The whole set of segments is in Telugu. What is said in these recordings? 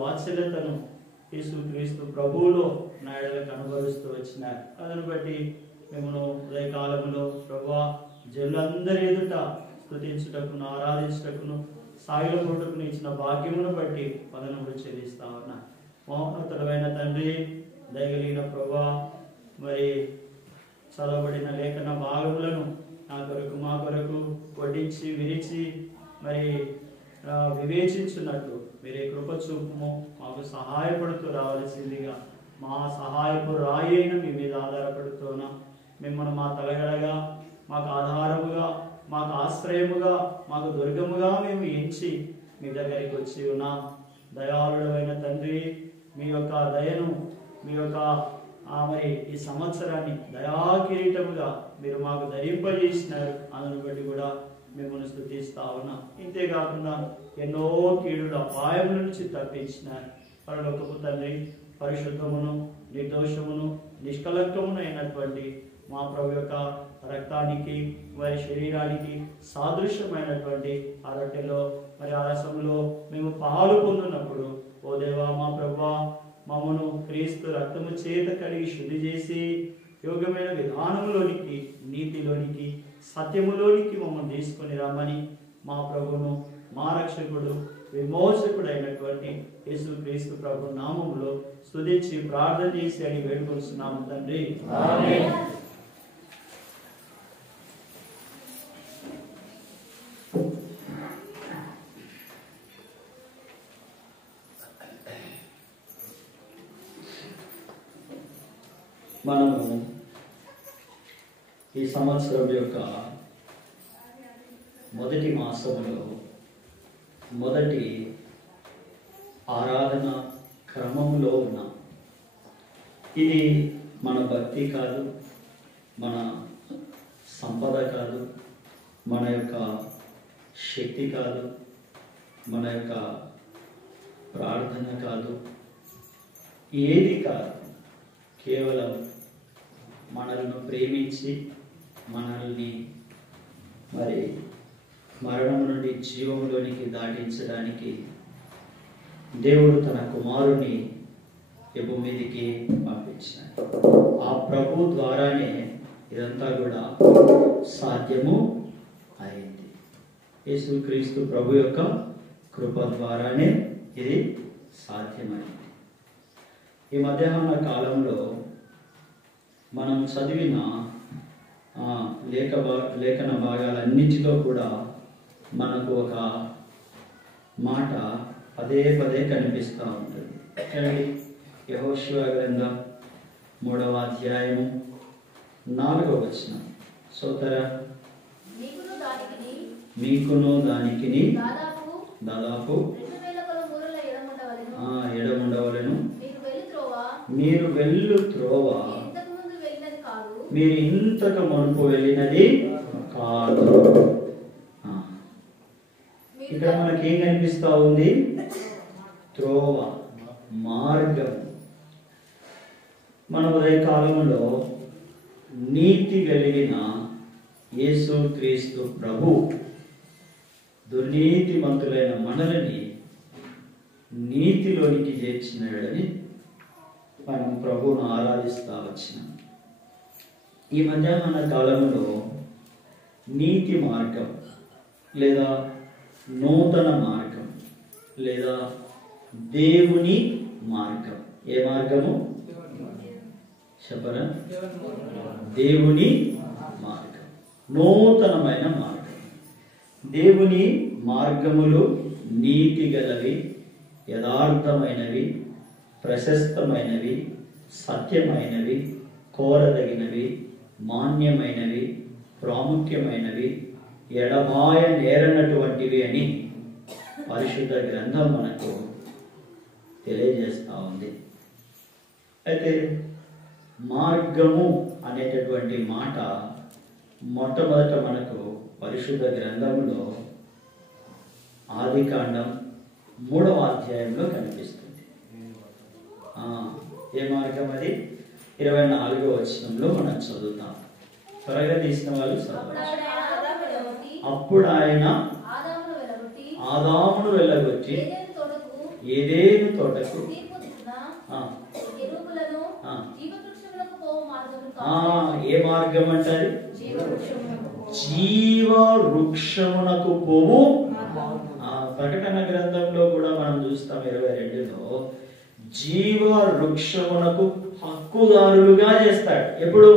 వాత్సల్యతను యేసుక్రీస్తు ప్రభువులో నాయడలకు అనుభవిస్తూ వచ్చినారు. అదని బట్టి మేము ఉదయకాలంలో ప్రభువా జనులందరి ఎదుట స్తుతించుటకును ఆరాధించుటకును సాగిలపడుటకును ఇచ్చిన భాగ్యమును బట్టి వందనములు చెల్లిస్తా ఉన్నా. మహోన్నతుడైన తండ్రి, దయగలిగిన ప్రభువా, మరి చదవబడిన లేఖన భాగములను నా కొరకు మా కొరకు వడ్డించి విరిచి మరి వివేచించున్నట్లు మీరే కృప చూపుము, మాకు సహాయపడుతూ రావాల్సిందిగా మా సహాయపు రాయి అయిన మీ మీద ఆధారపడుతున్నాం. మిమ్మల్ని మా తలగడగా, మాకు ఆధారముగా, మాకు ఆశ్రయముగా, మాకు దుర్గముగా మేము ఎంచి మీ దగ్గరికి వచ్చి ఉన్నాం. దయాళుడైన తండ్రి, మీ యొక్క దయను, మీ యొక్క మరి ఈ సంవత్సరాన్ని దయాకిరీటముగా మీరు మాకు ధరింపజేసినారు. అందును బట్టి కూడా మిమ్మల్ని స్తుతిస్తా ఉన్నాం. ఇంతేకాకుండా ఎన్నో కీడుల అపాయం నుంచి తప్పించినారు. పరలోకపు తండ్రి, పరిశుద్ధమును నిర్దోషమును నిష్కలంకమును అయినటువంటి మా ప్రభు యొక్క రక్తానికి వారి శరీరానికి సాదృశ్యమైనటువంటి ఆ రొట్టెలో మరి ఆ రసంలో మేము పాలు పొందినప్పుడు, ఓ దేవా మా ప్రభువా, మమ్మను క్రీస్తు రక్తము చేత కడిగి శుద్ధి చేసి యోగ్యమైన విధానంలోనికి, నీతిలోనికి, సత్యములోనికి మమ్మల్ని తీసుకొని రమ్మని మా ప్రభువును, మా రక్షకుడు, విమోచకుడు అయినటువంటి యేసుక్రీస్తు ప్రభు నామములో స్తుతించి ప్రార్థన చేసి అని వేడుకొస్తున్నాము తండ్రి. ఆమేన్. మనము ఈ సంవత్సరం యొక్క మొదటి మాసంలో మొదటి ఆరాధన క్రమంలో ఉన్నాం. ఇది మన భక్తి కాదు, మన సంపద కాదు, మన యొక్క శక్తి కాదు, మన యొక్క ప్రార్థన కాదు, ఏది కాదు. కేవలం మనల్ని ప్రేమించి మనల్ని మరి మరణం నుండి జీవంలోనికి దాటించడానికి దేవుడు తన కుమారుని ఈ భూమి మీదకి పంపించాడు. ఆ ప్రభు ద్వారానే ఇదంతా కూడా సాధ్యము అయింది. యేసుక్రీస్తు ప్రభు యొక్క కృప ద్వారానే ఇది సాధ్యమైంది. ఈ మధ్యాహ్న కాలంలో మనం చదివిన లేఖన భాగాలన్నిటిలో కూడా మనకు ఒక మాట పదే పదే కనిపిస్తూ ఉంటుంది. యెహోషువ గ్రంథం 3వ అధ్యాయము 4వ వచనం. సోదరా, మీకును దానికిని దాదాపు ఎడముండవలను. మీరు వెళ్ళు త్రోవ మీరు ఇంతకు మునుపు వెళ్ళినది కాదు. ఇక్కడ మనకి ఏం కనిపిస్తా ఉంది? త్రోవ, మార్గం. మన ఉదయ కాలంలో నీతి కలిగిన యేసుక్రీస్తు ప్రభు దుర్నీతిమంతులైన మనల్ని నీతిలోనికి చేర్చినాడని మనం ప్రభువును ఆరాధిస్తూ వచ్చినాం. ఈ మధ్యాహ్న కాలంలో నీతి మార్గం లేదా నూతన మార్గం లేదా దేవుని మార్గం. ఏ మార్గము చెప్పరా? దేవుని మార్గం, నూతనమైన మార్గం. దేవుని మార్గములు నీతి గలవి, యథార్థమైనవి, ప్రశస్తమైనవి, సత్యమైనవి, కోరదగినవి, మాన్యమైనవి, ప్రాముఖ్యమైనవి, ఎడబాయ నేరనటువంటివి అని పరిశుద్ధ గ్రంథం మనకు తెలియజేస్తూ ఉంది. అయితే మార్గము అనేటటువంటి మాట మొట్టమొదట మనకు పరిశుద్ధ గ్రంథంలో ఆదికాండం 3వ అధ్యాయంలో కనిపిస్తుంది. ఏ మార్గం అది? 24వ వచనంలో మనం చదువుతాం. త్వరగా తీసిన వాళ్ళు అప్పుడు ఆయన ఆదామును వెళ్ళగొట్టి ఏదేను తోటకు ఏ మార్గం అంటారు? జీవ వృక్షమునకు పోవు. ప్రకటన గ్రంథంలో కూడా మనం చూస్తాం 22లో జీవ వృక్షమునకు హక్కుదారులుగా చేస్తాడు. ఎప్పుడు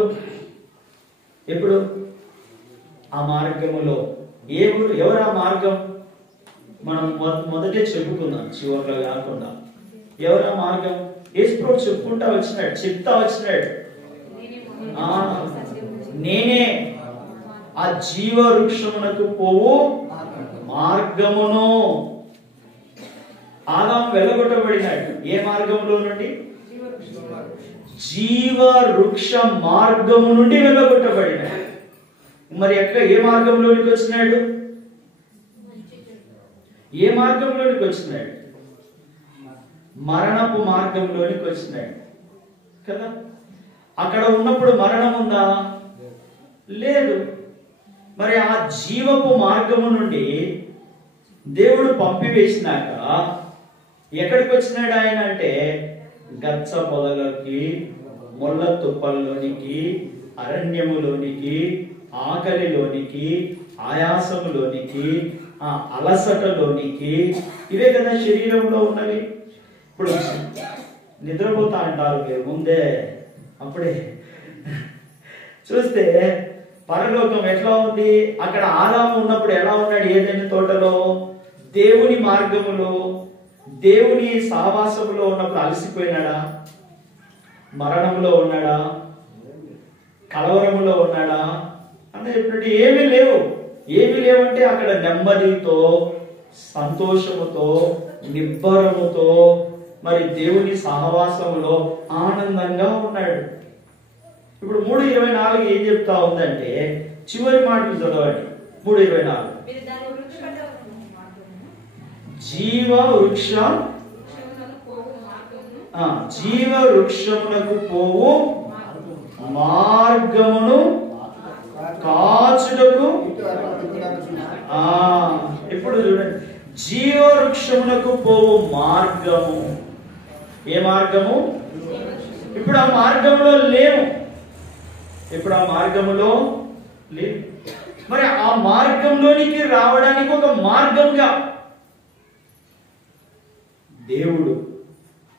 ఆ మార్గములో ఎవరు ఆ మార్గం? మనం మొదటే చెప్పుకుందాం, చివరిలో కాకుండా. ఎవరు ఆ మార్గం? యేసు చెప్పుకుంటా వచ్చినాడు, చెప్తా వచ్చినాడు, నేనే ఆ జీవ వృక్షమునకు పోవు మార్గమును. ఆదాము వెళ్ళగొట్టబడినాడు ఏ మార్గంలో నుండి? జీవ వృక్ష మార్గము నుండి వెళ్ళగొట్టబడినాడు. మరి ఏ మార్గంలోనికి వచ్చినాడు? ఏ మార్గంలోనికి వచ్చినాడు? మరణపు మార్గంలోనికి వచ్చినాడు కదా. అక్కడ ఉన్నప్పుడు మరణం ఉందా? లేదు. మరి ఆ జీవపు మార్గము నుండి దేవుడు పంపివేసినాక ఎక్కడికి వచ్చినాడు ఆయన అంటే? గచ్చ పొదలోకి, ముళ్ళ తుప్పల్లోనికి, అరణ్యములోనికి, ఆకలిలోనికి, ఆయాసములోనికి, అలసటలోనికి. ఇవే కదా శరీరంలో ఉన్నవి. ఇప్పుడు నిద్రపోతా అంటారు మీరు ముందే, అప్పుడే చూస్తే పరలోకం ఎట్లా ఉంది? అక్కడ ఆదాము ఉన్నప్పుడు ఎలా ఉన్నాడు? ఏదైనా తోటలో దేవుని మార్గములో, దేవుని సహవాసములో ఉన్నప్పుడు అలసిపోయినాడా? మరణంలో ఉన్నాడా? కలవరములో ఉన్నాడా? అంటే ఇప్పుడు ఏమీ లేవంటే అక్కడ నెమ్మదితో, సంతోషముతో, నిబ్బరముతో, మరి దేవుని సహవాసములో ఆనందంగా ఉన్నాడు. ఇప్పుడు 3:24 ఏం చెప్తా ఉందంటే, చివరి మాటలు చదవండి. 3:24 జీవ వృక్షమునకు పోవు మార్గమును కాచుటకు. ఇప్పుడు చూడండి, జీవ వృక్షమునకు పోవు మార్గము. ఏ మార్గము? ఇప్పుడు ఆ మార్గంలో లేవు. మరి ఆ మార్గంలోనికి రావడానికి ఒక మార్గంగా దేవుడు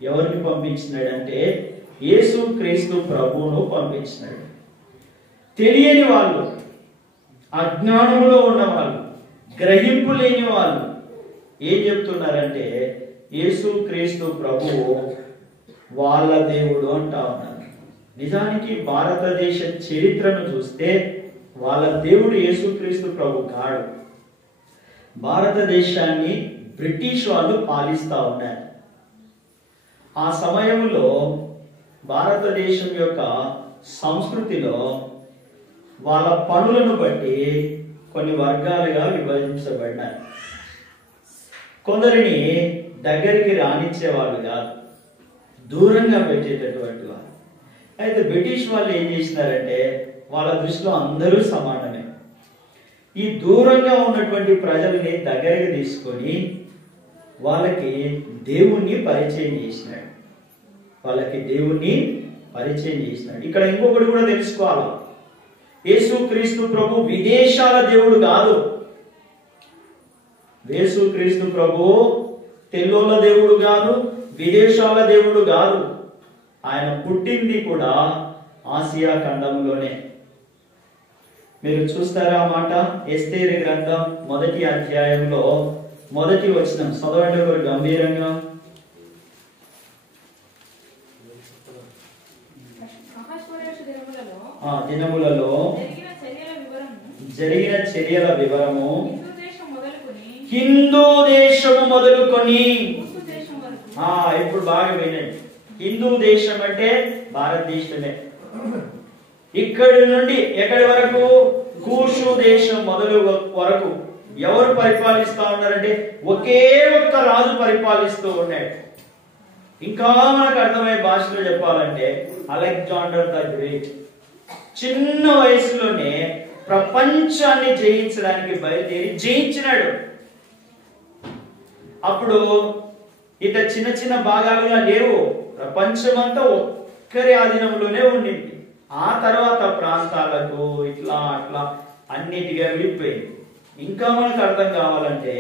ఎవరిని పంపించినాడంటే యేసు క్రీస్తు ప్రభువును పంపించినాడు. తెలియని వాళ్ళు, అజ్ఞానములో ఉన్న వాళ్ళు, గ్రహింపు లేని వాళ్ళు ఏం చెప్తున్నారంటే యేసు క్రీస్తు ప్రభువు వాళ్ళ దేవుడు అంటా ఉన్నారు. నిజానికి భారతదేశ చరిత్రను చూస్తే వాళ్ళ దేవుడు యేసుక్రీస్తు ప్రభు కాడు. భారతదేశాన్ని బ్రిటిష్ వాళ్ళు పాలిస్తా ఉన్నారు. ఆ సమయంలో భారతదేశం యొక్క సంస్కృతిలో వాళ్ళ పనులను బట్టి కొన్ని వర్గాలుగా విభజించబడ్డాయి. కొందరిని దగ్గరికి రానిచ్చేవాళ్ళు కాదు, దూరంగా పెట్టేటటువంటి వారు. అయితే బ్రిటిష్ వాళ్ళు ఏం చేసినారంటే వాళ్ళ దృష్టిలో అందరూ సమానమే. ఈ దూరంగా ఉన్నటువంటి ప్రజల్ని దగ్గరికి తీసుకొని వాళ్ళకి దేవుణ్ణి పరిచయం చేసినాడు. ఇక్కడ ఇంకొకటి కూడా తెలుసుకోవాలి, యేసుక్రీస్తు ప్రభు విదేశాల దేవుడు కాదు. యేసుక్రీస్తు ప్రభు తెల్లోల దేవుడు కాదు, విదేశాల దేవుడు కాదు. ఆయన పుట్టింది కూడా ఆసియా ఖండంలోనే. మీరు చూస్తారా మాట? ఎస్తేరు గ్రంథం 1వ అధ్యాయంలో 1వ వచనం చదవండి ఒకరు గంభీరంగా. దినములలో జరిగిన చర్యల వివరము హిందూ దేశము మొదలుకొని. ఇప్పుడు బాగా వినండి, హిందూ దేశం అంటే భారతదేశమే. ఇక్కడి నుండి ఎక్కడి వరకు? కూషు దేశం మొదలు వరకు ఎవరు పరిపాలిస్తా ఉన్నారంటే ఒకే ఒక్క రాజు పరిపాలిస్తూ ఉన్నాడు. ఇంకా మనకు అర్థమయ్యే భాషలో చెప్పాలంటే అలెగ్జాండర్ ద గ్రేట్ చిన్న వయసులోనే ప్రపంచాన్ని జయించడానికి బయలుదేరి జయించినాడు. అప్పుడు ఇట్లా చిన్న చిన్న భాగాలుగా లేవు. ప్రపంచమంతా ఒక్కరి ఆధీనంలోనే ఉండింది. ఆ తర్వాత ప్రాంతాలకు ఇట్లా అట్లా అన్నిటిగా విడిపోయింది. ఇంకా మనకు అర్థం కావాలంటే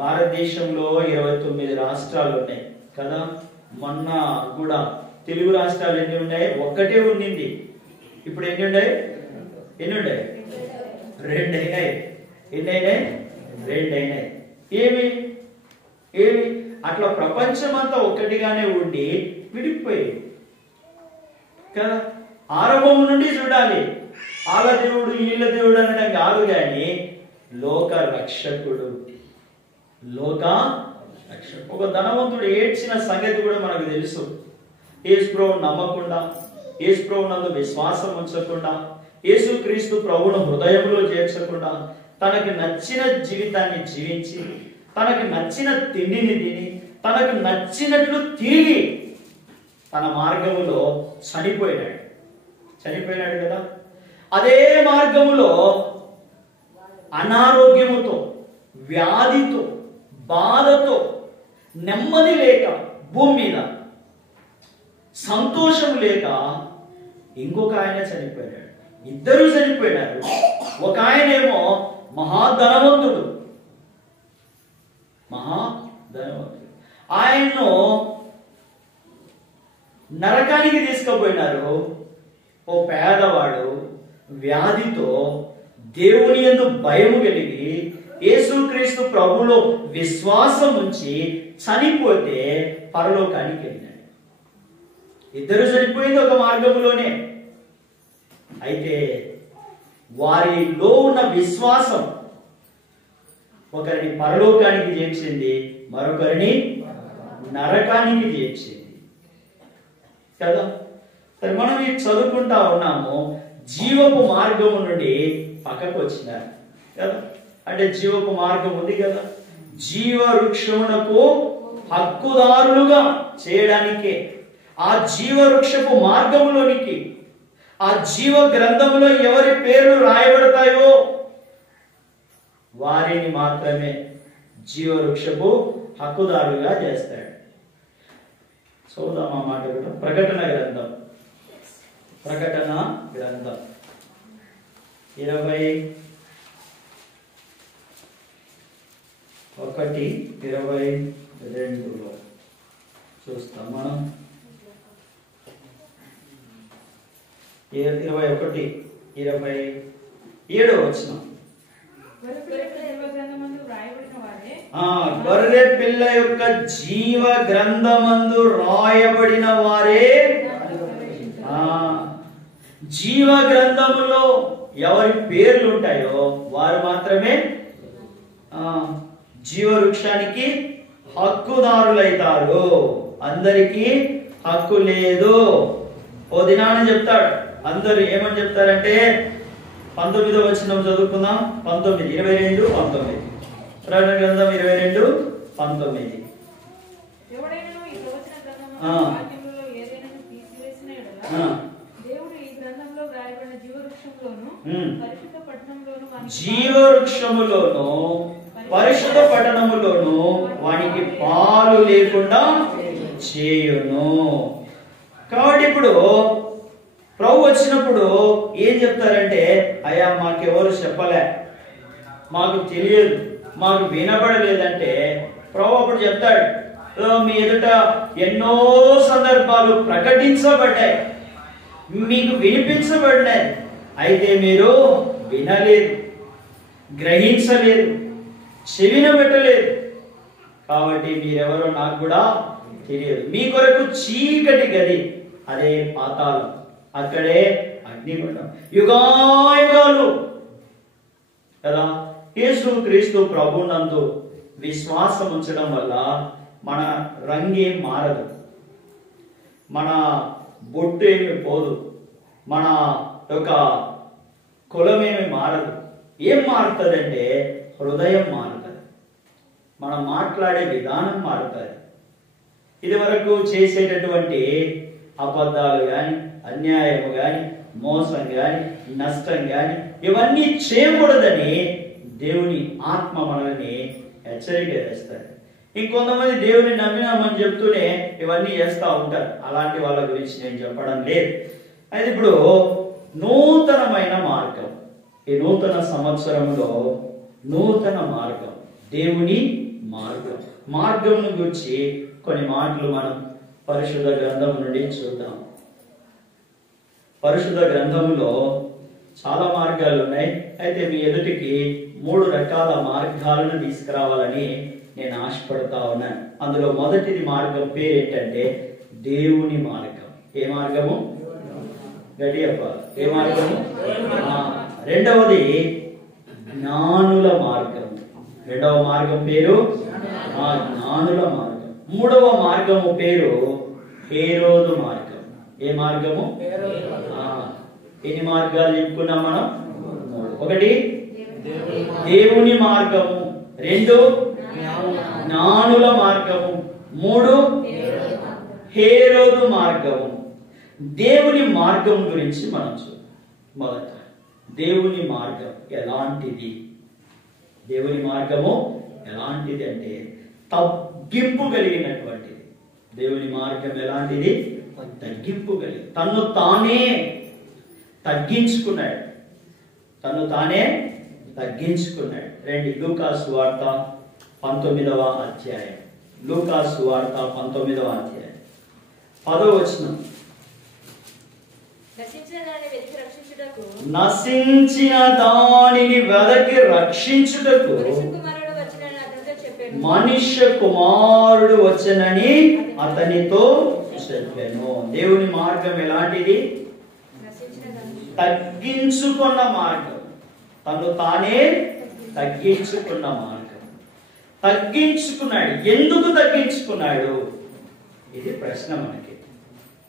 భారతదేశంలో 29 రాష్ట్రాలు ఉన్నాయి కదా. మొన్న కూడా తెలుగు రాష్ట్రాలు ఎన్ని ఉన్నాయి? ఒక్కటే ఉండింది. ఇప్పుడు ఎన్ని ఉన్నాయి? 2 అయినాయి. ఎన్ని అయినాయి? 2 అయినాయి. ఏమి అట్లా ప్రపంచమంతా ఒక్కటిగానే ఉండి విడిపోయింది కదా. ఆరంభం నుండి చూడాలి. ఆల దేవుడు వీళ్ళ దేవుడు అనడం కాదు, కానీ లోక రక్షకుడు. ఒక ధనవంతుడు ఏడ్చిన సంగతి కూడా మనకు తెలుసు. యేసు ప్రభువును నమ్మకుండా, యేసు ప్రభువు నందు విశ్వాసం ఉంచకుండా, యేసుక్రీస్తు ప్రభువును హృదయంలో చేర్చకుండా, తనకు నచ్చిన జీవితాన్ని జీవించి, తనకు నచ్చిన తిండిని తిని, తనకు నచ్చినట్లు తిరిగి తన మార్గములో చనిపోయినాడు కదా. అదే మార్గములో అనారోగ్యముతో, వ్యాధితో, బాధతో, నెమ్మది లేక, భూమి మీద సంతోషం లేక ఇంకొక ఆయన చనిపోయినాడు. ఇద్దరు చనిపోయినారు. ఒక ఆయనేమో మహాధనవంతుడు. ఆయన్ను నరకానికి తీసుకుపోయినారు. ఓ పేదవాడు వ్యాధితో దేవుని యందు భయము కలిగి యేసుక్రీస్తు ప్రభువులో విశ్వాసం ఉంచి చనిపోతే పరలోకానికి వెళ్ళినాడు. ఇద్దరు చనిపోయింది ఒక మార్గంలోనే. అయితే వారిలో ఉన్న విశ్వాసం ఒకరిని పరలోకానికి చేర్చింది, మరొకరిని నరకానికి చేర్చింది కదా. సరే, మనం ఇది చదువుకుంటా ఉన్నాము. జీవపు మార్గం నుండి పక్కకు వచ్చినారు కదా. అంటే జీవపు మార్గం ఉంది కదా. జీవ వృక్షమునకు హక్కుదారులుగా చేయడానికే ఆ జీవ వృక్షపు మార్గములోనికి, ఆ జీవ గ్రంథములో ఎవరి పేర్లు రాయబడతాయో వారిని మాత్రమే జీవ వృక్షపు హక్కుదారులుగా చేస్తాడు. చూద్దాం ఆ మాట కూడా. ప్రకటన గ్రంథం 21:22 చూస్తాం మనం. 21:27 వచనం. గొర్రె పిల్ల యొక్క జీవ గ్రంథమందు రాయబడిన వారే. జీవ గ్రంథములో ఎవరి పేర్లు ఉంటాయో వారు మాత్రమే జీవ వృక్షానికి హక్కుదారులైతారు. అందరికీ హక్కు లేదు. ఓ దినాన చెప్తాడు. అందరూ ఏమని చెప్తారంటే 19వ వచనం చదువుకుందాం. 22:19 ప్రకటన గ్రంథం 22:19. జీవవృక్షములోను పరిశుద్ధ పట్టణములోను వానికి పాలు లేకుండా చేయును. కాబట్టి ఇప్పుడు ప్రభు వచ్చినప్పుడు ఏం చెప్తారంటే, అయ్యా మాకెవరు చెప్పలే, మాకు తెలియదు, మాకు వినబడలేదంటే ప్రభు అప్పుడు చెప్తాడు, మీ ఎదుట ఎన్నో సందర్భాలు ప్రకటించబడ్డాయి, మీకు వినిపించబడ్డాయి, అయితే మీరు వినలేదు, గ్రహించలేదు, చెవిన పెట్టలేదు. కాబట్టి మీరెవరో నాకు కూడా తెలియదు. మీ కొరకు చీకటి గది, అదే పాతాళం, అక్కడే అగ్నిగుండం, యుగాయుగాలు కదా. యేసుక్రీస్తు ప్రభునందు విశ్వాసం ఉంచడం వల్ల మన రంగేం మారదు, మన బొట్టు ఏమి పోదు, మన యొక్క కులమేమి మారదు. ఏం మారుతుందంటే హృదయం మారుతుంది, మనం మాట్లాడే విధానం మారుతుంది. ఇది వరకు చేసేటటువంటి అబద్ధాలు కానీ, అన్యాయము కానీ, మోసం కానీ, నష్టం కానీ ఇవన్నీ చేయకూడదని దేవుని ఆత్మ మనల్ని హెచ్చరిక చేస్తాడు. ఇంకొంతమంది దేవుని నమ్మినామని చెప్తూనే ఇవన్నీ చేస్తూ ఉంటారు. అలాంటి వాళ్ళ గురించి నేను చెప్పడం లేదు. అయితే ఇప్పుడు నూతనమైన మార్గం, ఈ నూతన సంవత్సరంలో నూతన మార్గం, దేవుని మార్గం, మార్గం గురించి కొన్ని మాటలు మనం పరిశుద్ధ గ్రంథం నుండి చూద్దాం. పరిశుద్ధ గ్రంథంలో చాలా మార్గాలు ఉన్నాయి. అయితే మీ ఎదుటికి 3 రకాల మార్గాలను తీసుకురావాలని నేను ఆశపడతా ఉన్నాను. అందులో మొదటిది మార్గం పేరు ఏంటంటే దేవుని మార్గం. ఏ మార్గము? గడియప్ప. ఏ మార్గము? రెండవది జ్ఞానుల మార్గం. రెండవ మార్గం పేరు జ్ఞానుల మార్గం. మూడవ మార్గము పేరు హేరోదు మార్గం. ఏ మార్గము? ఎన్ని మార్గాలు చెప్పుకున్నాం మనం? 3. ఒకటి దేవుని మార్గము, 2 జ్ఞానుల మార్గము, 3 హేరోదు మార్గము. దేవుని మార్గం గురించి మనం చూద్దాం. మొదట దేవుని మార్గం ఎలాంటిది? దేవుని మార్గము ఎలాంటిది అంటే తగ్గింపు కలిగినటువంటిది. దేవుని మార్గం ఎలాంటిది? తగ్గింపు కలిగి, తను తానే తగ్గించుకున్నాడు. తను తానే తగ్గించుకున్నాడు. రండి, లూకా సువార్త 19వ అధ్యాయం. లూకా సువార్త 19వ అధ్యాయం 10వ వచనం. నశించిన దానిని వెదకి రక్షించుటకు మనుష్య కుమారుడు వచ్చనని అతనితో చెప్పాను. దేవుని మార్గం ఎలాంటిది? తగ్గించుకున్న మార్గం. తను తానే తగ్గించుకున్న మార్గం. తగ్గించుకున్నాడు. ఎందుకు తగ్గించుకున్నాడు? ఇది ప్రశ్న మనకి.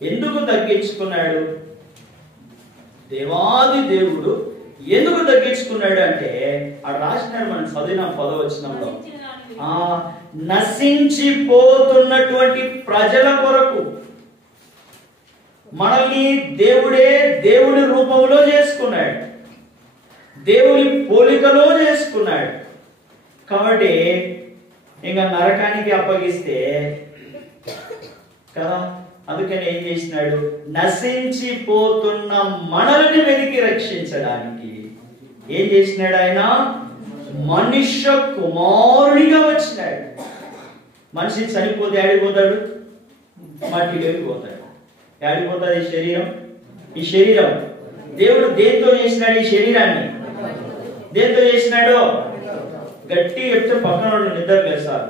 ఎందుకు తగ్గించుకున్నాడు? దేవాది దేవుడు ఎందుకు తగ్గించుకున్నాడు అంటే అక్కడ రాసినాడు, మనం చదివిన 10వ వచనంలో, నశించిపోతున్నటువంటి ప్రజల కొరకు. మనల్ని దేవుడే దేవుడి రూపంలో చేసుకున్నాడు, దేవుని పోలికలో చేసుకున్నాడు. కాబట్టి ఇంకా నరకానికి అప్పగిస్తే కదా, అందుకని ఏం చేసినాడు? నశించిపోతున్న మనల్ని వెతికి రక్షించడానికి ఏం చేసినాడు? ఆయన మనుష్య కుమారునిగా వచ్చినాడు. మనిషి చనిపోతే ఆడిపోతాడు, మట్టిలోకి పోతాడు. ఆడిపోతాడు ఈ శరీరం. ఈ శరీరం దేవుడు దేంతో చేసినాడు? ఈ శరీరాన్ని దేంతో చేసినాడు? గట్టి చెప్తే పక్కన నిద్ర లేస్తారు.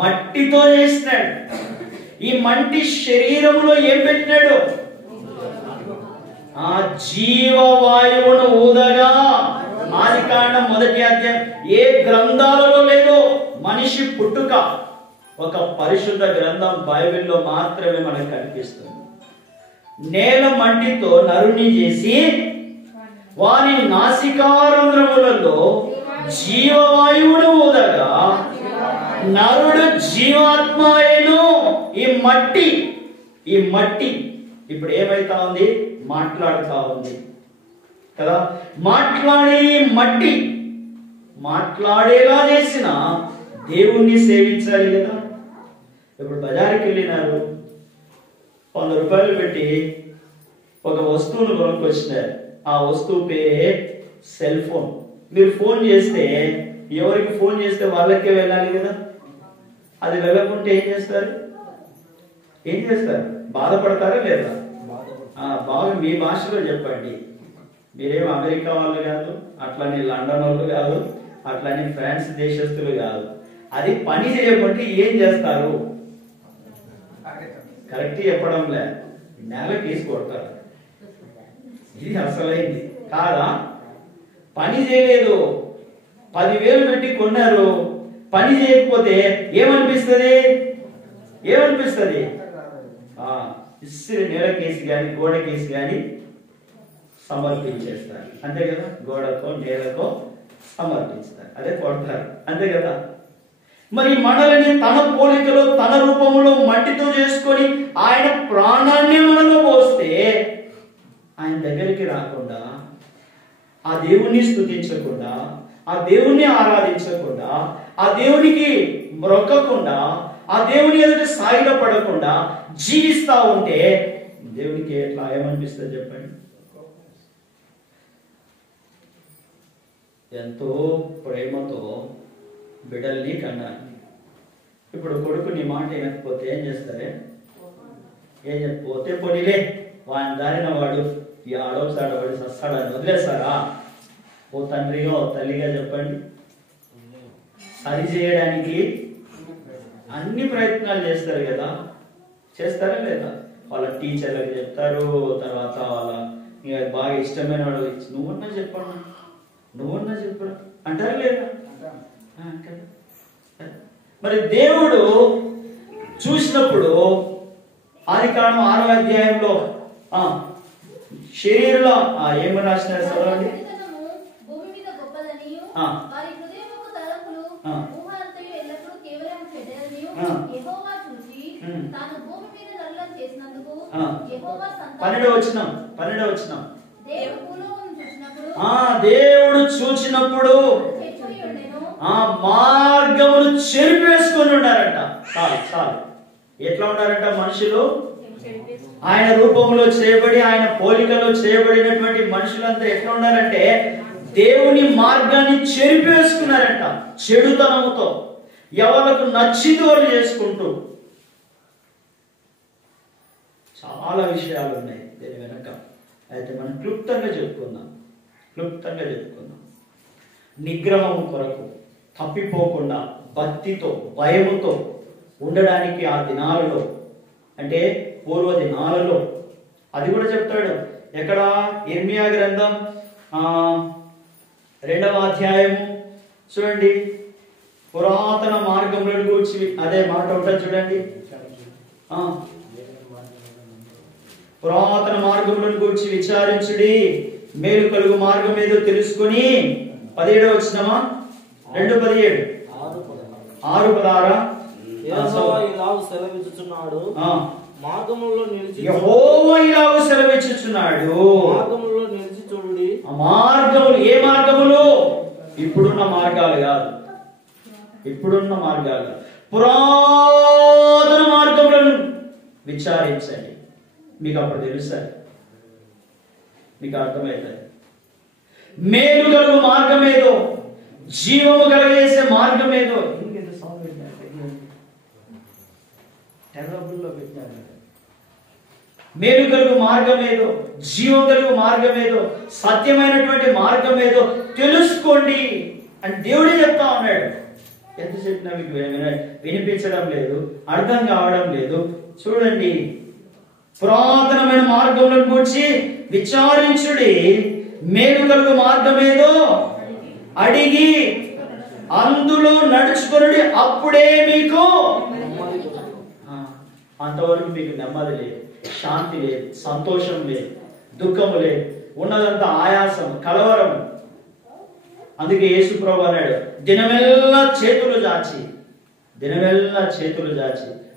మట్టితో చేసినాడు. ఈ మట్టి శరీరంలో ఏం పెట్టినాడు? జీవవాయువును ఊదగా. ఆదికాండం 1వ అధ్యాయం. ఏ గ్రంథాలలో లేదో మనిషి పుట్టుక ఒక పరిశుద్ధ గ్రంథం బైబిల్లో మాత్రమే మనకు కనిపిస్తుంది. నేల మట్టితో నరుని చేసి వారి నాసికారంధ్రములలో జీవవాయువును ఊదగా నరుడు జీవాత్మయను. ఈ మట్టి ఇప్పుడు ఏమైతా ఉంది? మాట్లాడుతా ఉంది కదా. మాట్లాడే మట్టి మాట్లాడేలా చేసిన దేవుణ్ణి సేవించాలి కదా. ఇప్పుడు బజారుకి వెళ్ళినారు, 100 రూపాయలు పెట్టి ఒక వస్తువును కొనుక్కొచ్చినారు. ఆ వస్తువు పేరే సెల్ ఫోన్. మీరు ఫోన్ చేస్తే ఎవరికి ఫోన్ చేస్తే వాళ్ళకే వెళ్ళాలి కదా. అది వెళ్ళకుంటే ఏం చేస్తారు? బాధపడతారా లేదా? బాగా మీ భాషలో చెప్పండి. మీరేం అమెరికా వాళ్ళు కాదు, అట్లని లండన్ వాళ్ళు కాదు, అట్లని ఫ్రాన్స్ దేశస్తులు కాదు. అది పని చేయకుంటే ఏం చేస్తారు? కరెక్ట్ చెప్పడంలే, నేలకు వేసి కొడతారు. ఇది అసలైంది కాదా? పని చేయలేదు, 10,000 పెట్టి కొన్నారు, పని చేయకపోతే ఏమనిపిస్తుంది? ఇస్సిరి నేలకేసి కానీ గోడకేసి కానీ సమర్పించేస్తారు. అంతే కదా, గోడకో నేలకో సమర్పిస్తారు, అదే కొడతారు. అంతే కదా. మరి మనల్ని తన పోలికలో తన రూపంలో మట్టితో చేసుకొని ఆయన ప్రాణాన్ని మనలో పోస్తే ఆయన దగ్గరికి రాకుండా, ఆ దేవుణ్ణి స్తుతించకుండా, ఆ దేవుణ్ణి ఆరాధించకుండా, ఆ దేవునికి మ్రొక్కకుండా, ఆ దేవుని ఎదుట సాగిల పడకుండా జీవిస్తా ఉంటే దేవునికి ఎట్లా ఏమనిపిస్తుంది చెప్పండి? ఎంతో ప్రేమతో బిడ్డల్ని కన్నాను. ఇప్పుడు కొడుకు నీ మాట వినకపోతే ఏం చేస్తారే? ఏం చెప్పిపోతే పొడిలే వాని దారిన వాడు ఈ ఆడోసాడబడి సస్తాడని వదిలేస్తారా? ఓ తండ్రిగా ఓ తల్లిగా చెప్పండి. సరి చేయడానికి అన్ని ప్రయత్నాలు చేస్తారు కదా, చేస్తారా లేదా? వాళ్ళ టీచర్లకు చెప్తారు, తర్వాత వాళ్ళ బాగా ఇష్టమైన వాళ్ళు నువ్వన్నా చెప్పన్నా, నువ్వన్నా చెప్పరా అంటారు లేదా? మరి దేవుడు చూసినప్పుడు ఆదికాండం 6వ అధ్యాయంలో శరీరంలో ఏమని రాసినారు చదవండి. పన్నెండవ వచనం. దేవుడు చూచినప్పుడు మార్గమును చెరిపేసుకొని ఉన్నారంట. చాలు ఎట్లా ఉన్నారంట మనుషులు? ఆయన రూపంలో చేయబడి, ఆయన పోలికలో చేయబడినటువంటి మనుషులంతా ఎట్లా ఉన్నారంటే దేవుని మార్గాన్ని చెరిపేసుకున్నారంట. చెడుతనముతో ఎవరికి నచ్చింది వాళ్ళు చేసుకుంటూ. చాలా విషయాలు ఉన్నాయి దీని వెనక. అయితే మనం క్లుప్తంగా చెప్పుకుందాం. నిగ్రహం కొరకు తప్పిపోకుండా భక్తితో భయముతో ఉండడానికి ఆ దినాలలో, అంటే పూర్వ దినాలలో, అది కూడా చెప్తాడు. ఎక్కడ? ఇర్మియా గ్రంథం 2వ అధ్యాయము చూడండి. పురాతన మార్గములను గురించి అదే మాట ఉంటుంది చూడండి. పురాతన మార్గములను గురించి విచారించుడి, మేలు కలుగు మార్గం ఏదో తెలుసుకుని. 17వ వచనమా? 2:17. 6:16. యెహోవా ఇలాగు సెలవిచ్చుచున్నాడు, మార్గములో నిలిచి చూడుడి. ఆ మార్గములు ఏ మార్గములు? ఇప్పుడున్న మార్గాలు కాదు, పురాతన మార్గములను విచారించండి. మీకు అప్పుడు తెలుస్తుంది, మీకు అర్థమవుతుంది. మేలు కలుగు మార్గం ఏదో, జీవము కలిగేసే మార్గం ఏదో. మేలు కలుగు మార్గం ఏదో, జీవం కలుగు మార్గం ఏదో, సత్యమైనటువంటి మార్గం ఏదో తెలుసుకోండి అని దేవుడే చెప్తా ఉన్నాడు. ఎంత చెప్పినా మీకు వినిపించడం లేదు, అర్థం కావడం లేదు. చూడండి, పురాతనమైన మార్గములను గురించి విచారించుడి, మేలు కలుగు మార్గం ఏదో అడిగి అందులో నడుచుకుని, అప్పుడే మీకు. అంతవరకు మీకు నెమ్మది లేదు, శాంతి లేదు, సంతోషం లేదు, దుఃఖము లేదు, ఉన్నదంతా ఆయాసం, కలవరం. అందుకే యేసు ప్రభువు అన్నాడు, దినమెల్లా చేతులు చాచి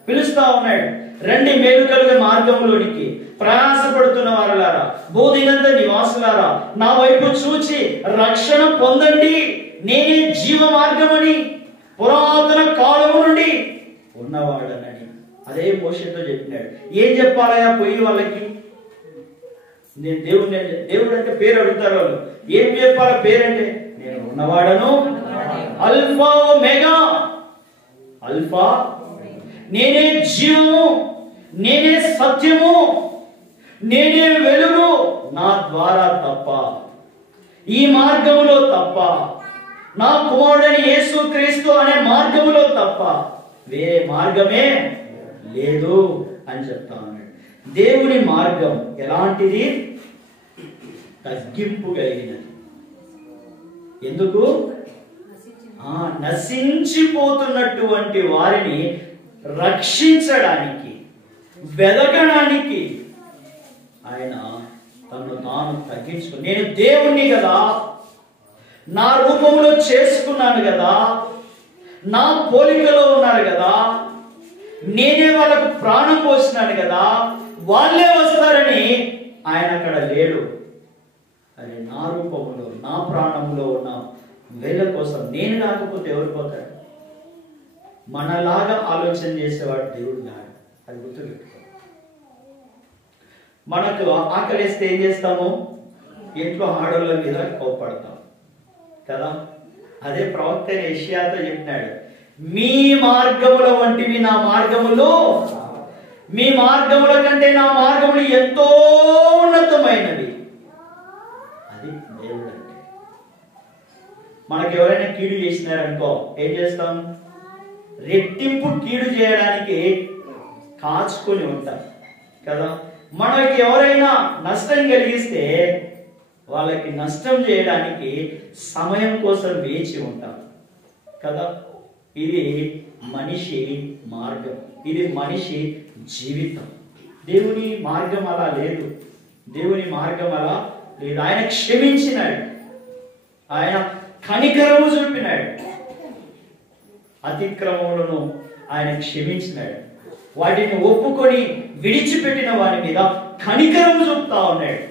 పిలుస్తా ఉన్నాడు, రండి మేలు కలిగే మార్గంలోనికి, ప్రయాసపడుతున్న వారులారా, భూదినంత నివాసులారా, నా వైపు చూచి రక్షణ పొందండి, నేనే జీవ మార్గమని, పురాతన కాలము నుండి ఉన్నవాడనని. అదే మోషేతో చెప్పినాడు. ఏం చెప్పాలయా పోయి వాళ్ళకి? నేను దేవుడు అంటే పేరు అడుగుతారు వాళ్ళు. ఏం చెప్పాల పేరంటే? నేను ఉన్నవాడను, అల్ఫా ఒమేగా, అల్ఫా, నేనే జీవము, నేనే సత్యము, నేనే వెలుగు, నా ద్వారా తప్ప, ఈ మార్గములో తప్ప, నా కుమారుడైన యేసుక్రీస్తు అనే మార్గములో తప్ప వేరే మార్గమే లేదు అని చెప్తా ఉన్నాడు. దేవుని మార్గం ఎలాంటిది? తగ్గింపు కలిగినది. ఎందుకు? నశించిపోతున్నటువంటి వారిని రక్షించడానికి, వెదకడానికి ఆయన తను తాను తగ్గించుకుని, నేను దేవుణ్ణి కదా, నా రూపంలో చేసుకున్నాను కదా, నా పోలికలో ఉన్నారు కదా, నేనే వాళ్ళకు ప్రాణం పోసినాను కదా, వాళ్ళే వస్తారని ఆయన అక్కడ లేడు. అరే, నా రూపంలో నా ప్రాణంలో ఉన్న వీళ్ళ కోసం నేను రాకపోతే ఎవరు పోతారు? మనలాగా ఆలోచన చేసేవాడు దేవుడు కాదు. అది గుర్తుపెట్టుకో. మనకు ఆకలిస్తే ఏం చేస్తాము? ఇంట్లో ఆడోళ్ళ మీద కోప్పడతాం కదా. అదే ప్రవక్త యెషయాతో చెప్పినాడు, మీ మార్గముల వంటివి నా మార్గములు, మీ మార్గముల కంటే నా మార్గములు ఎంతో ఉన్నతమైనవి. అది దేవుడు అంటే. మనకు ఎవరైనా కీడు చేసినారనుకో ఏం చేస్తాం? రెట్టింపు కీడు చేయడానికి కాచుకొని ఉంటాం కదా. మనకి ఎవరైనా నష్టం కలిగిస్తే వాళ్ళకి నష్టం చేయడానికి సమయం కోసం వేచి ఉంటాం కదా. ఇది మనిషి మార్గం, ఇది మనిషి జీవితం. దేవుని మార్గం అలా లేదు. దేవుని మార్గం అలా లేదు. ఆయన క్షమించినాడు, ఆయన కనికరము చూపినాడు, అతిక్రమములను ఆయన క్షమించినాడు. వాటిని ఒప్పుకొని విడిచిపెట్టిన వారి మీద కనికరము చూపుతా ఉన్నాడు.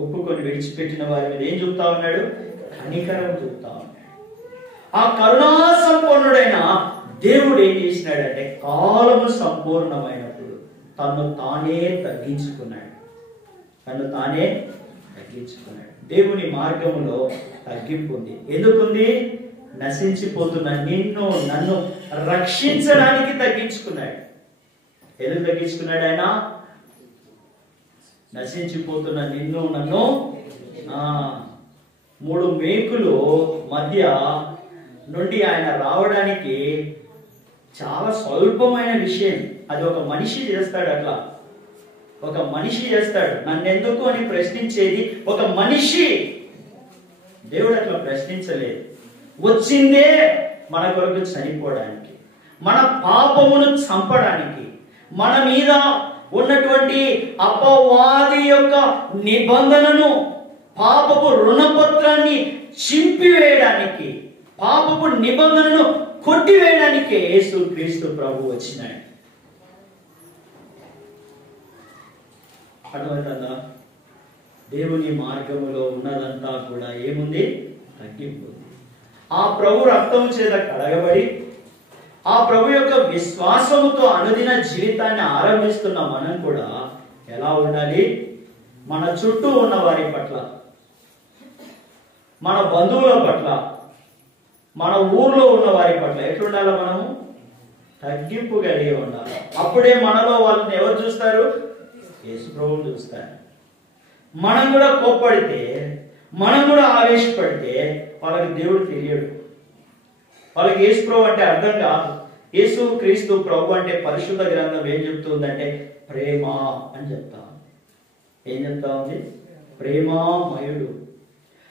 ఒప్పుకొని విడిచిపెట్టిన వారి మీద ఏం చూపుతా ఉన్నాడు? కనికరం చూపుతా ఉన్నాడు. ఆ కరుణా సంపన్నుడైన దేవుడు ఏం చేసినాడంటే కాలము సంపూర్ణమైనప్పుడు తను తానే తగ్గించుకున్నాడు. తను తానే తగ్గించుకున్నాడు. దేవుని మార్గములో తగ్గింపు ఉంది. ఎందుకుంది? నశించిపోతున్న నిన్ను నన్ను రక్షించడానికి తగ్గించుకున్నాడు. ఎందుకు తగ్గించుకున్నాడు ఆయన? నశించిపోతున్న నిన్ను నన్ను 3 మేకులు మధ్య నుండి ఆయన రావడానికి చాలా స్వల్పమైన విషయం. అది ఒక మనిషి చేస్తాడు. అట్లా ఒక మనిషి చేస్తాడు. నన్నెందుకు అని ప్రశ్నించేది ఒక మనిషి. దేవుడు అట్లా ప్రశ్నించలేదు. వచ్చిందే మన కొరకు చనిపోవడానికి, మన పాపమును చంపడానికి, మన మీద ఉన్నటువంటి అపవాది యొక్క నిబంధనను, పాపపు రుణపత్రాన్ని చింపివేయడానికి, పాపపు నిబంధనను కొట్టివేయడానికి యేసు క్రీస్తు ప్రభు వచ్చినాడు. అర్థమవుతుందా? దేవుని మార్గములో ఉన్నదంతా కూడా ఏముంది? తగ్గింపు. ఆ ప్రభు రక్తం చేత కడగబడి ఆ ప్రభు యొక్క విశ్వాసముతో అనుదిన జీవితాన్ని ఆరంభిస్తున్న మనం కూడా ఎలా ఉండాలి? మన చుట్టూ ఉన్న వారి పట్ల, మన బంధువుల పట్ల, మన ఊర్లో ఉన్న వారి పట్ల ఎట్లుండాలి? మనము తగ్గింపు కలిగి ఉండాలి. అప్పుడే మనలో వాళ్ళని ఎవరు చూస్తారు? యేసు ప్రభువు చూస్తారు. మనం కూడా కోప్పడితే, మనం కూడా ఆవేశపడితే వాళ్ళకి దేవుడు తెలియడు. వాళ్ళకి యేసు ప్రభు అంటే అర్థం కాదు. యేసు క్రీస్తు ప్రభు అంటే పరిశుద్ధ గ్రంథం ఏం చెప్తుందంటే ప్రేమ అని చెప్తా. ఏం చెప్తా ఉంది? ప్రేమామయుడు.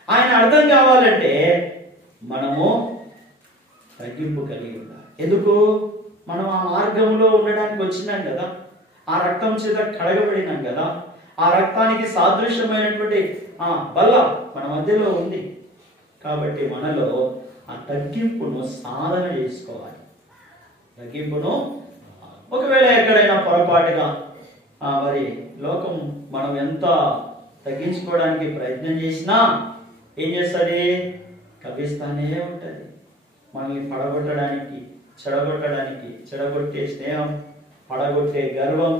ఆయన అర్థం కావాలంటే మనము తగ్గింపు కలిగి ఉండాలి. ఎందుకు? మనం ఆ మార్గంలో ఉండడానికి వచ్చినాం కదా, ఆ రక్తం చేత కడగబడినాం కదా, ఆ రక్తానికి సాదృశ్యమైనటువంటి బల్ల మన మధ్యలో ఉంది. కాబట్టి మనలో ఆ తగ్గింపును సాధన చేసుకోవాలి. తగ్గింపును ఒకవేళ ఎక్కడైనా పొరపాటుగా మరి లోకం మనం ఎంత తగ్గించుకోవడానికి ప్రయత్నం చేసినా ఏం చేస్తుంది? కవ్విస్తానే ఉంటుంది. మనల్ని పడగొట్టడానికి, చెడగొట్టడానికి, చెడగొట్టే స్నేహం, పడగొట్టే గర్వం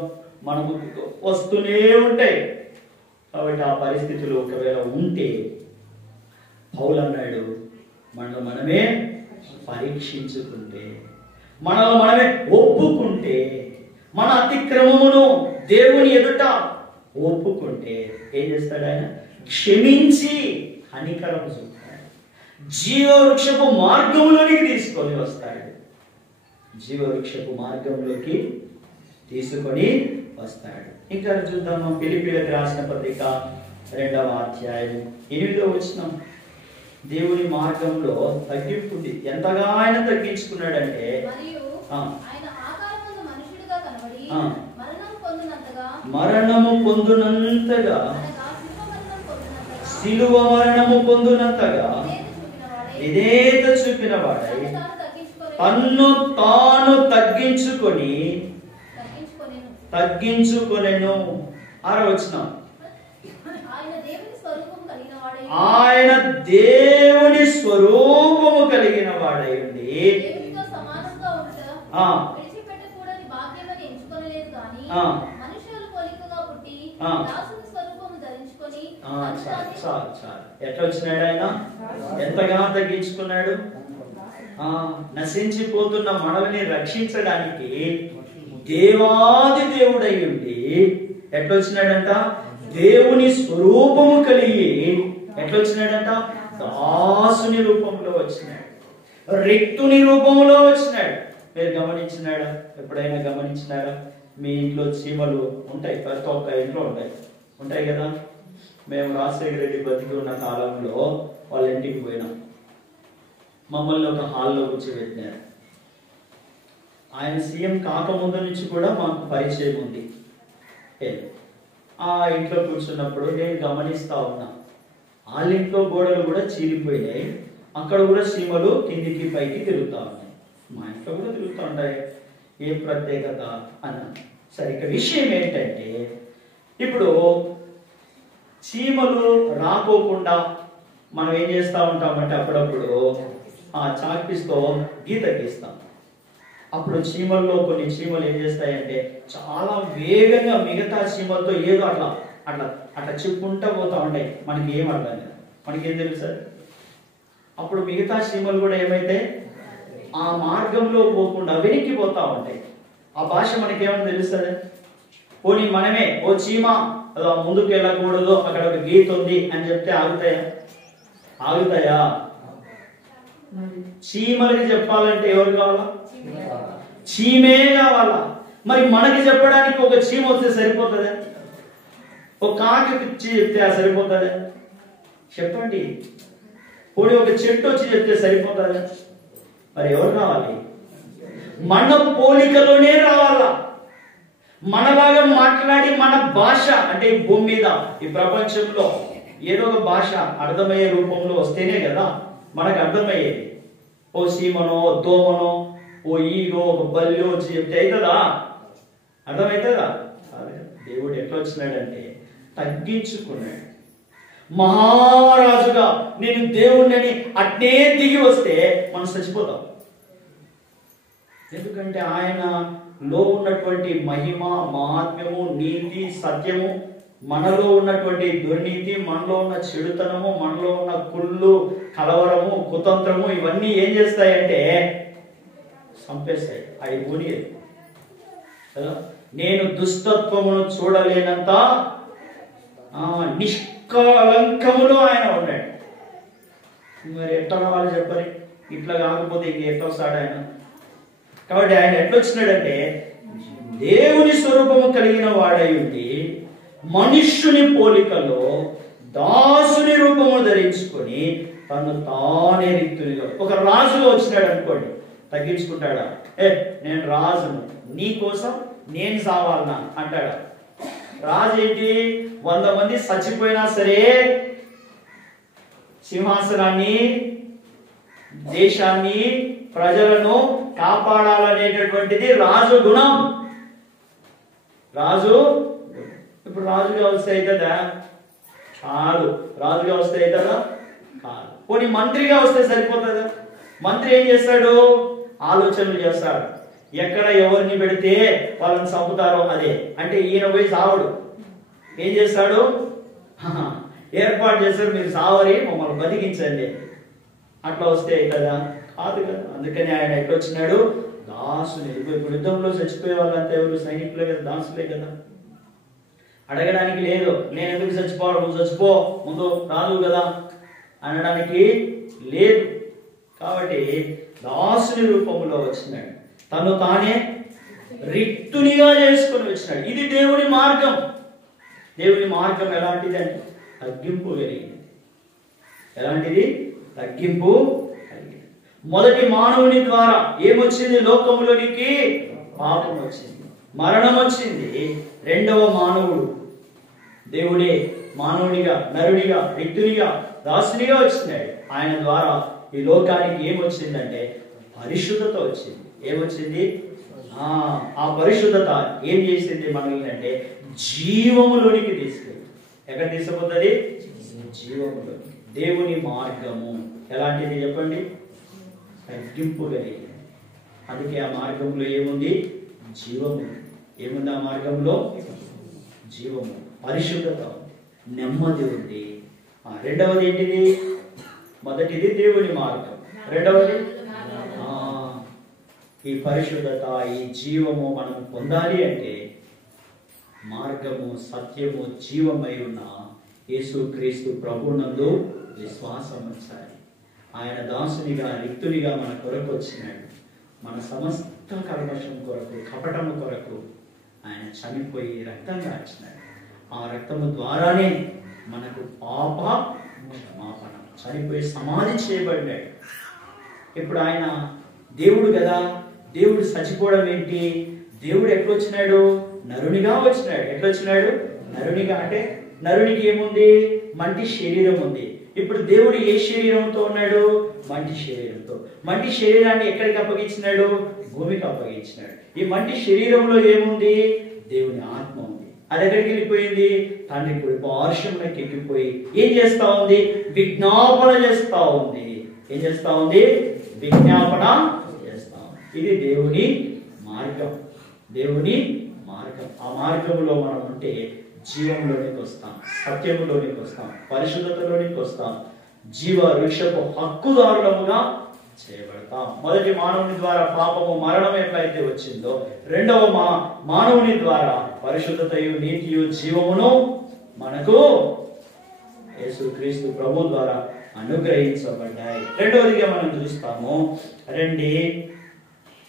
మనకు వస్తూనే ఉంటాయి. కాబట్టి ఆ పరిస్థితులు ఒకవేళ ఉంటే పౌలు అన్నాడు, మనలో మనమే పరీక్షించుకుంటే, మనలో మనమే ఒప్పుకుంటే, మన అతిక్రమమును దేవుని ఎదుట ఒప్పుకుంటే ఏం చేస్తాడు? ఆయన క్షమించి కనికరం చూస్తాడు. జీవవృక్షపు మార్గంలోనికి తీసుకొని వస్తాడు. జీవవృక్షపు మార్గంలోకి తీసుకొని వస్తాడు. ఇంకా చూద్దాము ఫిలిప్పీయులకు రాసిన పత్రిక 2వ అధ్యాయం 8వ వచనం. దేవుని మార్గంలో తగ్గింపు ఉంది. ఎంతగా ఆయన తగ్గించుకున్నాడంటే మరణము పొందునంతగా, శిలువ మరణము పొందునంతగా విధేయత చూపిన వాడై తన్ను తాను తగ్గించుకొనెను. 6వ వచనం. ఆయన దేవుని స్వరూపము కలిగిన వాడై ఉండి విడిచిపెట్టకూడని భాగ్యమని ఎంచుకొనలేదు గాని మనుషుల పోలికగా పుట్టి దాసుని స్వరూపము ధరించుకొని ఎట్లా వచ్చినాడు ఆయన? ఎంతగా తగ్గించుకున్నాడు? నశించిపోతున్న మనల్ని రక్షించడానికి దేవాది దేవుడై ఉండి ఎట్లా వచ్చినాడంట? దేవుని స్వరూపము కలిగి ఎట్లా వచ్చినాడంట? దాసుని రూపంలో వచ్చినాడు, రిక్తుని రూపంలో వచ్చినాడు. మీరు గమనించినాడా? ఎప్పుడైనా గమనించినారా? మీ ఇంట్లో చీమలు ఉంటాయి, ప్రతి ఒక్క ఇంట్లో ఉంటాయి కదా. మేము రాజశేఖర రెడ్డి బతికి ఉన్న కాలంలో వాళ్ళ ఇంటికి పోయినాం. మమ్మల్ని ఒక హాల్లో కూర్చోబెట్టినారు. ఆయన సీఎం కాకముందు నుంచి కూడా మాకు పరిచయం ఉంది. ఆ ఇంట్లో కూర్చున్నప్పుడు నేను గమనిస్తా ఉన్నా, వాళ్ళ ఇంట్లో గోడలు కూడా చీలిపోయినాయి, అక్కడ కూడా చీమలు కిందికి పైకి తిరుగుతూ ఉన్నాయి, మా ఇంట్లో కూడా తిరుగుతూ ఉంటాయి. ఏం ప్రత్యేకత అన్న. సరే, ఇక విషయం ఏంటంటే, ఇప్పుడు చీమలు రాకోకుండా మనం ఏం చేస్తూ ఉంటామంటే అప్పుడప్పుడు ఆ చాక్పీస్తో గీత గీస్తాం. అప్పుడు చీమల్లో కొన్ని చీమలు ఏం చేస్తాయంటే చాలా వేగంగా మిగతా చీమలతో ఏదో అట్లా అట్లా అట్లా చెప్పుకుంటూ పోతా ఉంటాయి. మనకి ఏం అర్థం కాదు, మనకేం తెలుసు సార్. అప్పుడు మిగతా చీమలు కూడా ఏమైతే ఆ మార్గంలో పోకుండా వెనక్కి పోతా ఉంటాయి. ఆ భాష మనకేమని తెలుస్తుంది? పోనీ మనమే ఓ చీమ ముందుకు వెళ్ళకూడదు, అక్కడ ఒక గీత ఉంది అని చెప్తే ఆగుతాయా? చీమలకి చెప్పాలంటే ఎవరు కావాలా? చీమే కావాలా. మరి మనకి చెప్పడానికి ఒక చీమ వస్తే సరిపోతుందా? ఒక కాకి చెప్తే సరిపోతుందా? చెప్పండి. పోనీ ఒక చెట్టు వచ్చి చెప్తే సరిపోతుందా? మరి ఎవరు రావాలి? మన పోలికలోనే రావాలా. మనలాగా మాట్లాడి మన భాష అంటే ఈ భూమి మీద ఈ ప్రపంచంలో ఏదో ఒక భాష అర్థమయ్యే రూపంలో వస్తేనే కదా మనకు అర్థమయ్యేది. ఓ సీమనో దోమనో ఓ ఈగో ఒక బల్లి వచ్చి చెప్తే అవుతుందా? అర్థమవుతుందా? దేవుడు ఎట్లా వచ్చినాడంటే తగ్గించుకున్నాడు. మహారాజుగా నేను దేవుణ్ణి అట్నే దిగి వస్తే మనం చచ్చిపోతాం. ఎందుకంటే ఆయనలో ఉన్నటువంటి మహిమ, మహాత్మ్యము, నీతి, సత్యము, మనలో ఉన్నటువంటి దుర్నీతి, మనలో ఉన్న చెడుతనము, మనలో ఉన్న కుళ్ళు, కలవరము, కుతంత్రము ఇవన్నీ ఏం చేస్తాయంటే చంపేస్తాయి. అవి పోనీయదు కదా. నేను దుష్టత్వమును చూడలేనంత నిష్కలంకములో ఆయన ఉన్నాడు. మరి ఎట్లా కావాలి చెప్పని? ఇట్లా కాకపోతే ఇంక ఎట్లా వస్తాడు ఆయన? కాబట్టి ఆయన ఎట్లా వచ్చినాడంటే దేవుని స్వరూపము కలిగిన వాడై ఉండి మనుష్యుని పోలికలో దాసుని రూపము ధరించుకొని తను తానే రిక్తునిగా ఒక రాజుగా వచ్చినాడు అనుకోండి, తగ్గించుకుంటాడా? నేను రాజును, నీ కోసం నేను సావాలనా అంటాడా? రాజు ఏంటి? 100 మంది చచ్చిపోయినా సరే సింహాసనాన్ని, దేశాన్ని, ప్రజలను కాపాడాలనేటటువంటిది రాజు గుణం. రాజు ఇప్పుడు రాజుగా వస్తే అవుతుందా? కాదు. రాజుగా వస్తే అవుతుందా? కాదు. పోనీ మంత్రిగా వస్తే సరిపోతుందా? మంత్రి ఏం చేస్తాడు? ఆలోచనలు చేస్తాడు. ఎక్కడ ఎవరిని పెడితే వాళ్ళని చంపుతారో అదే. అంటే ఈయన పోయి సావడు. ఏం చేస్తాడు? ఏర్పాటు చేస్తాడు, మీరు సావరి, మమ్మల్ని బతికించండి. అట్లా వస్తే అవుతుందా? కాదు కదా. అందుకని ఆయన ఎట్లా వచ్చినాడు? దాసుని. ఇప్పుడు యుద్ధంలో చచ్చిపోయే వాళ్ళంతా ఎవరు? సైనికులే కదా, దాసులే కదా. అడగడానికి లేదు, నేను ఎందుకు చచ్చిపోవాలి, నువ్వు చచ్చిపో, ముందు రాదు కదా అనడానికి లేదు. కాబట్టి దాసుని రూపంలో వచ్చినాడు, తను తానే రిక్తునిగా చేసుకుని వచ్చినాడు. ఇది దేవుని మార్గం. దేవుని మార్గం ఎలాంటిది అంటే తగ్గింపు కలిగింది. ఎలాంటిది? తగ్గింపు కలిగింది. మొదటి మానవుని ద్వారా ఏమొచ్చింది? లోకంలోనికి పాపం వచ్చింది, మరణం వచ్చింది. రెండవ మానవుడు దేవుడే మానవునిగా, నరునిగా, రిక్తునిగా, దాసునిగా వచ్చినాడు. ఆయన ద్వారా ఈ లోకానికి ఏమొచ్చిందంటే పరిశుద్ధత వచ్చింది. ఏమొచ్చింది? ఆ పరిశుద్ధత ఏం చేసింది మనల్ని అంటే జీవములోనికి తీసుకెళ్ళి. ఎక్కడ తీసుకుపోతుంది? జీవములోకి. దేవుని మార్గము ఎలాంటిది చెప్పండి? తగ్గింపు కలిగింది. అందుకే ఆ మార్గంలో ఏముంది? జీవము. ఏముంది ఆ మార్గంలో? జీవము, పరిశుద్ధత, నెమ్మది ఉంది. రెండవది ఏంటిది? మొదటిది దేవుని మార్గం, రెండవది ఈ పరిశుద్ధత, ఈ జీవము మనం పొందాలి అంటే మార్గము, సత్యము, జీవమై ఉన్న యేసుక్రీస్తు ప్రభునందు విశ్వాసం ఉంచాలి. ఆయన దాసునిగా, రిక్తునిగా మన కొరకు వచ్చినాడు. మన సమస్త కల్మషం కొరకు, కపటము కొరకు ఆయన చనిపోయి రక్తం కార్చినాడు. ఆ రక్తము ద్వారానే మనకు పాప క్షమాపణ, చనిపోయి సమాధి చేయబడ్డాడు. ఇప్పుడు ఆయన దేవుడు కదా, దేవుడు చచ్చిపోవడం ఏంటి? దేవుడు ఎట్లొచ్చినాడు? నరునిగా వచ్చినాడు. ఎట్లొచ్చినాడు? నరునిగా. అంటే నరునికి ఏముంది? మంటి శరీరం ఉంది. ఇప్పుడు దేవుడు ఏ శరీరంతో ఉన్నాడు? మంటి శరీరంతో. మంటి శరీరాన్ని ఎక్కడికి అప్పగించినాడు? భూమికి అప్పగించినాడు. ఈ మంటి శరీరంలో ఏముంది? దేవుని ఆత్మ ఉంది. అది ఎక్కడికి వెళ్ళిపోయింది? తండ్రి కుడి పార్శ్వమునకి ఎక్కిపోయి ఏం చేస్తా ఉంది? విజ్ఞాపన చేస్తా ఉంది. ఏం చేస్తా ఉంది? విజ్ఞాపన చేస్తా ఉంది. ఇది దేవుని మార్గం, దేవుని మార్గం. ఆ మార్గంలో మనం ఉంటే జీవంలోనికి వస్తాం, సత్యంలోనికి వస్తాం, పరిశుద్ధతలోనికి వస్తాం, జీవ వృక్షపు హక్కుదారులముగా చేయబడతాం. మొదటి మానవుని ద్వారా పాపము, మరణం ఎట్లయితే వచ్చిందో, రెండవ మానవుని ద్వారా పరిశుద్ధతయు, నీతియు, జీవమును మనకు యేసుక్రీస్తు ప్రభు ద్వారా అనుగ్రహించబడ్డాయి. రెండవదిగా మనం చూస్తాము, రండి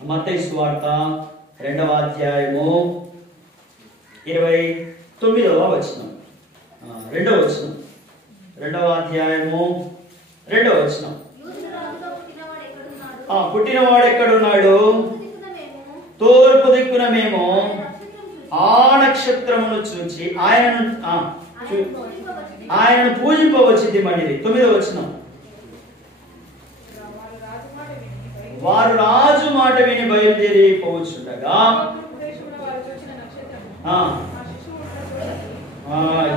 మత్తయి సువార్త 2వ అధ్యాయము 29వ వచనం. 2వ వచనం, 2వ అధ్యాయము 2వ వచనం. పుట్టినవాడు ఎక్కడున్నాడు? తూర్పు దిక్కున మేము ఆ నక్షత్రమును చూచి ఆయనను పూజింపవచ్చింది మండిది. 9వ వచనం. వారు రాజు మాట విని బయలుదేరి పోవచ్చుండగా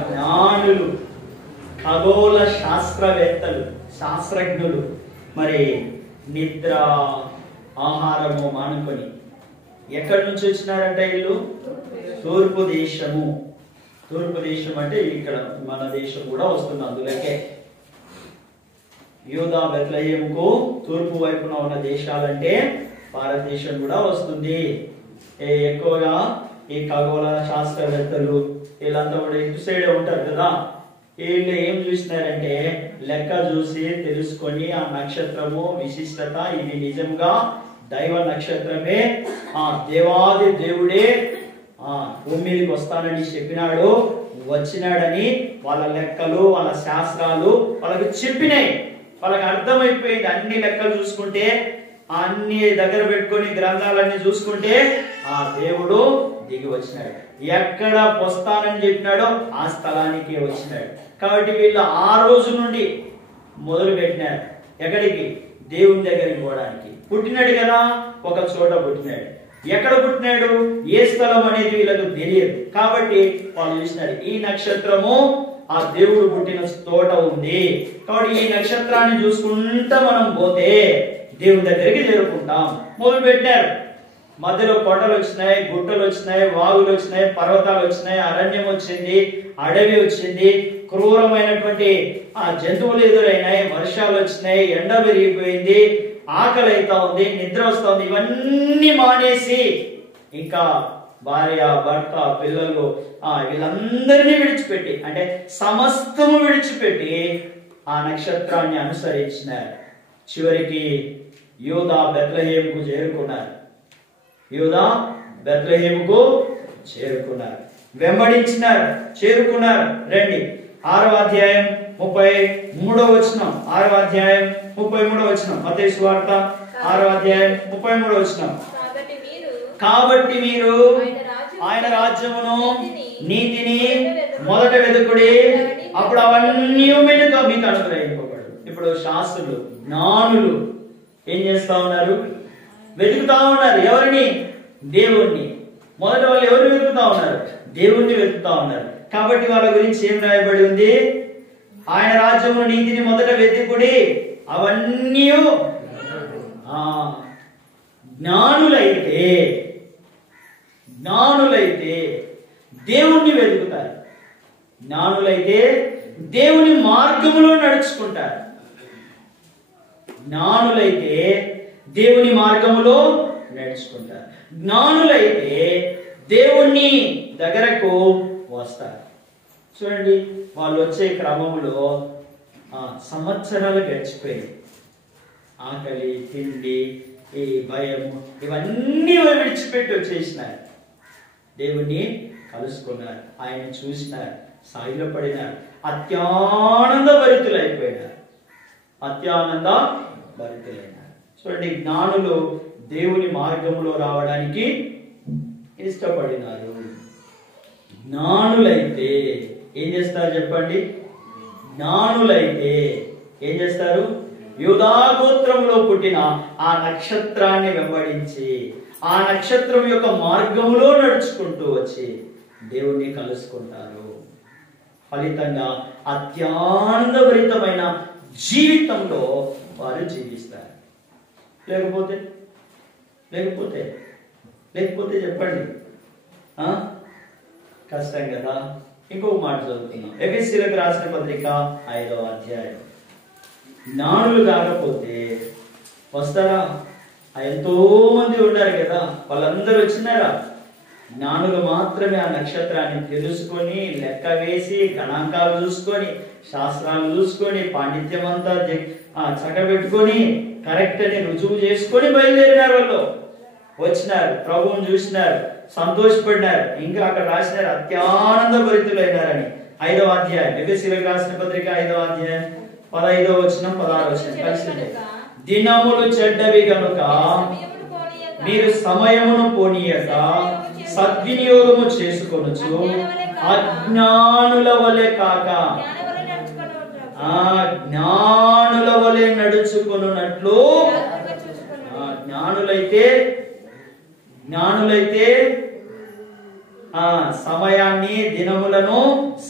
జ్ఞానులు, ఖగోళ శాస్త్రవేత్తలు, శాస్త్రజ్ఞులు మరి నిద్ర, ఆహారము మానుకొని ఎక్కడి నుంచి వచ్చినారంటే వీళ్ళు? తూర్పు దేశము. తూర్పు దేశం అంటే ఇక్కడ మన దేశం కూడా వస్తుంది అందులోకే. యూదా, బెత్లెహేముకు తూర్పు వైపున ఉన్న దేశాలంటే భారతదేశం కూడా వస్తుంది. ఎక్కువగా ఈ ఖగోళ శాస్త్రవేత్తలు వీళ్ళంతా కూడా ఇటు సైడే ఉంటారు కదా. వీళ్ళు ఏం చూసినారంటే లెక్క చూసి తెలుసుకొని ఆ నక్షత్రము విశిష్టత, ఇది నిజంగా దైవ నక్షత్రమే, ఆ దేవాది దేవుడే భూమి మీదకి వస్తానని చెప్పినాడు, వచ్చినాడని వాళ్ళ లెక్కలు, వాళ్ళ శాస్త్రాలు వాళ్ళకి చెప్పినాయి. వాళ్ళకి అర్థమైపోయింది. అన్ని లెక్కలు చూసుకుంటే, అన్ని దగ్గర పెట్టుకొని గ్రంథాలన్నీ చూసుకుంటే ఆ దేవుడు దిగి వచ్చినాడు. ఎక్కడ వస్తానని చెప్పినాడో ఆ స్థలానికి వచ్చినాడు. కాబట్టి వీళ్ళు ఆ రోజు నుండి మొదలు పెట్టినారు. ఎక్కడికి? దేవుని దగ్గరికి పోవడానికి. పుట్టినాడు కదా, ఒక చోట పుట్టినాడు. ఎక్కడ పుట్టినాడు, ఏ స్థలం అనేది వీళ్ళకు తెలియదు. కాబట్టి వాళ్ళు చూసినారు, ఈ నక్షత్రము ఆ దేవుడు పుట్టిన తోట ఉంది. కాబట్టి ఈ నక్షత్రాన్ని చూసుకుంటా మనం పోతే దేవుని దగ్గరికి చేరుకుంటాం. మొదలు పెట్టారు. మధ్యలో కొండలు వచ్చినాయి, గుట్టలు వచ్చినాయి, వాగులు వచ్చినాయి, పర్వతాలు వచ్చినాయి, అరణ్యం వచ్చింది, అడవి వచ్చింది, క్రూరమైనటువంటి ఆ జంతువులు ఎదురైనాయి, వర్షాలు వచ్చినాయి, ఎండ పెరిగిపోయింది, ఆకలి అవుతా ఉంది, నిద్ర వస్తా ఉంది. ఇవన్నీ మానేసి ఇంకా భార్య, భర్త, పిల్లలు వీళ్ళందరినీ విడిచిపెట్టి, అంటే సమస్తము విడిచిపెట్టి ఆ నక్షత్రాన్ని అనుసరించినారు. చివరికి యూదా బెత్లెహేముకు చేరుకున్నారు. యూదా బెత్లెహేముకు చేరుకున్నారు, వెంబడించినారు, చేరుకున్నారు. రండి 6వ అధ్యాయం 33వ వచనం. 6వ అధ్యాయం 33వ వచనం. మత్తయి సువార్త 6వ అధ్యాయం 33వ వచనం. కాబట్టి మీరు ఆయన రాజ్యమును, నీతిని మొదట వెతుకుడి, అప్పుడు అవన్నీ మీకు అనుగ్రహింపబడు. ఇప్పుడు శాస్త్రులు, జ్ఞానులు ఏం చేస్తా ఉన్నారు? వెతుకుతా ఉన్నారు. ఎవరిని? దేవుణ్ణి. మొదట వాళ్ళు ఎవరిని వెతుకుతా ఉన్నారు? దేవుణ్ణి వెతుకుతా ఉన్నారు. కాబట్టి వాళ్ళ గురించి ఏం రాయబడి ఉంది? ఆయన రాజ్యమును, నీతిని మొదట వెతుకుడి, అవన్నీ జ్ఞానులైతే దేవుణ్ణి వెతుకుతారు. జ్ఞానులైతే దేవుని మార్గములో నడుచుకుంటారు. జ్ఞానులైతే దేవుని మార్గములో నడుచుకుంటారు. జ్ఞానులైతే దేవుణ్ణి దగ్గరకు వస్తారు. చూడండి, వాళ్ళు వచ్చే క్రమంలో సంవత్సరాలు గడిచిపోయాయి. ఆకలి, తిండి, ఈ భయము ఇవన్నీ విడిచిపెట్టి వచ్చేసినారు. దేవుణ్ణి కలుసుకున్నారు, ఆయన చూసినారు, సాగిలపడినారు, అత్యానంద భరితులైపోయినారు. చూడండి, జ్ఞానులు దేవుని మార్గంలో రావడానికి ఇష్టపడినారు. జ్ఞానులైతే ఏం చేస్తారు చెప్పండి? జ్ఞానులైతే ఏం చేస్తారు? యూదా గోత్రంలో పుట్టిన ఆ నక్షత్రాన్ని వెంబడించి ఆ నక్షత్రం యొక్క మార్గంలో నడుచుకుంటూ వచ్చి దేవుణ్ణి కలుసుకుంటారు. ఫలితంగా అత్యానందభరితమైన జీవితంలో వారు జీవిస్తారు. లేకపోతే లేకపోతే లేకపోతే చెప్పండి, కష్టం కదా. ఇంకొక మాట చదువుతున్నాం, ఎఫెసీయులకు రాసిన పత్రిక 5వ అధ్యాయం. జ్ఞానులు కాకపోతే వస్తారా? ఎంతో మంది ఉన్నారు కదా, వాళ్ళందరూ వచ్చినారా? జ్ఞానులు మాత్రమే ఆ నక్షత్రాన్ని తెలుసుకొని, లెక్క వేసి, గణాంకాలు చూసుకొని, శాస్త్రాలు చూసుకొని, పాండిత్యం అంతా చక్కబెట్టుకొని, కరెక్ట్ అని రుజువు చేసుకొని బయలుదేరినారు. వాళ్ళు వచ్చినారు, ప్రభువుని చూసినారు, సంతోషపడినారు. ఇంకా అక్కడ రాసినారు అత్యానంద భరితులైనారని. 5వ అధ్యాయం, ఎఫెసీయులకు రాసిన పత్రిక 5వ అధ్యాయం 15వ వచనం 16వ వచనం కలిసి. దినములు చెడ్డవి గనుక మీరు సమయమును పోనీయక సద్వినియోగము చేసుకొనుచు అజ్ఞానుల వలె కాక జ్ఞానుల వలె నడుచుకొనున్నట్లు. జ్ఞానులైతే సమయాన్ని, దినములను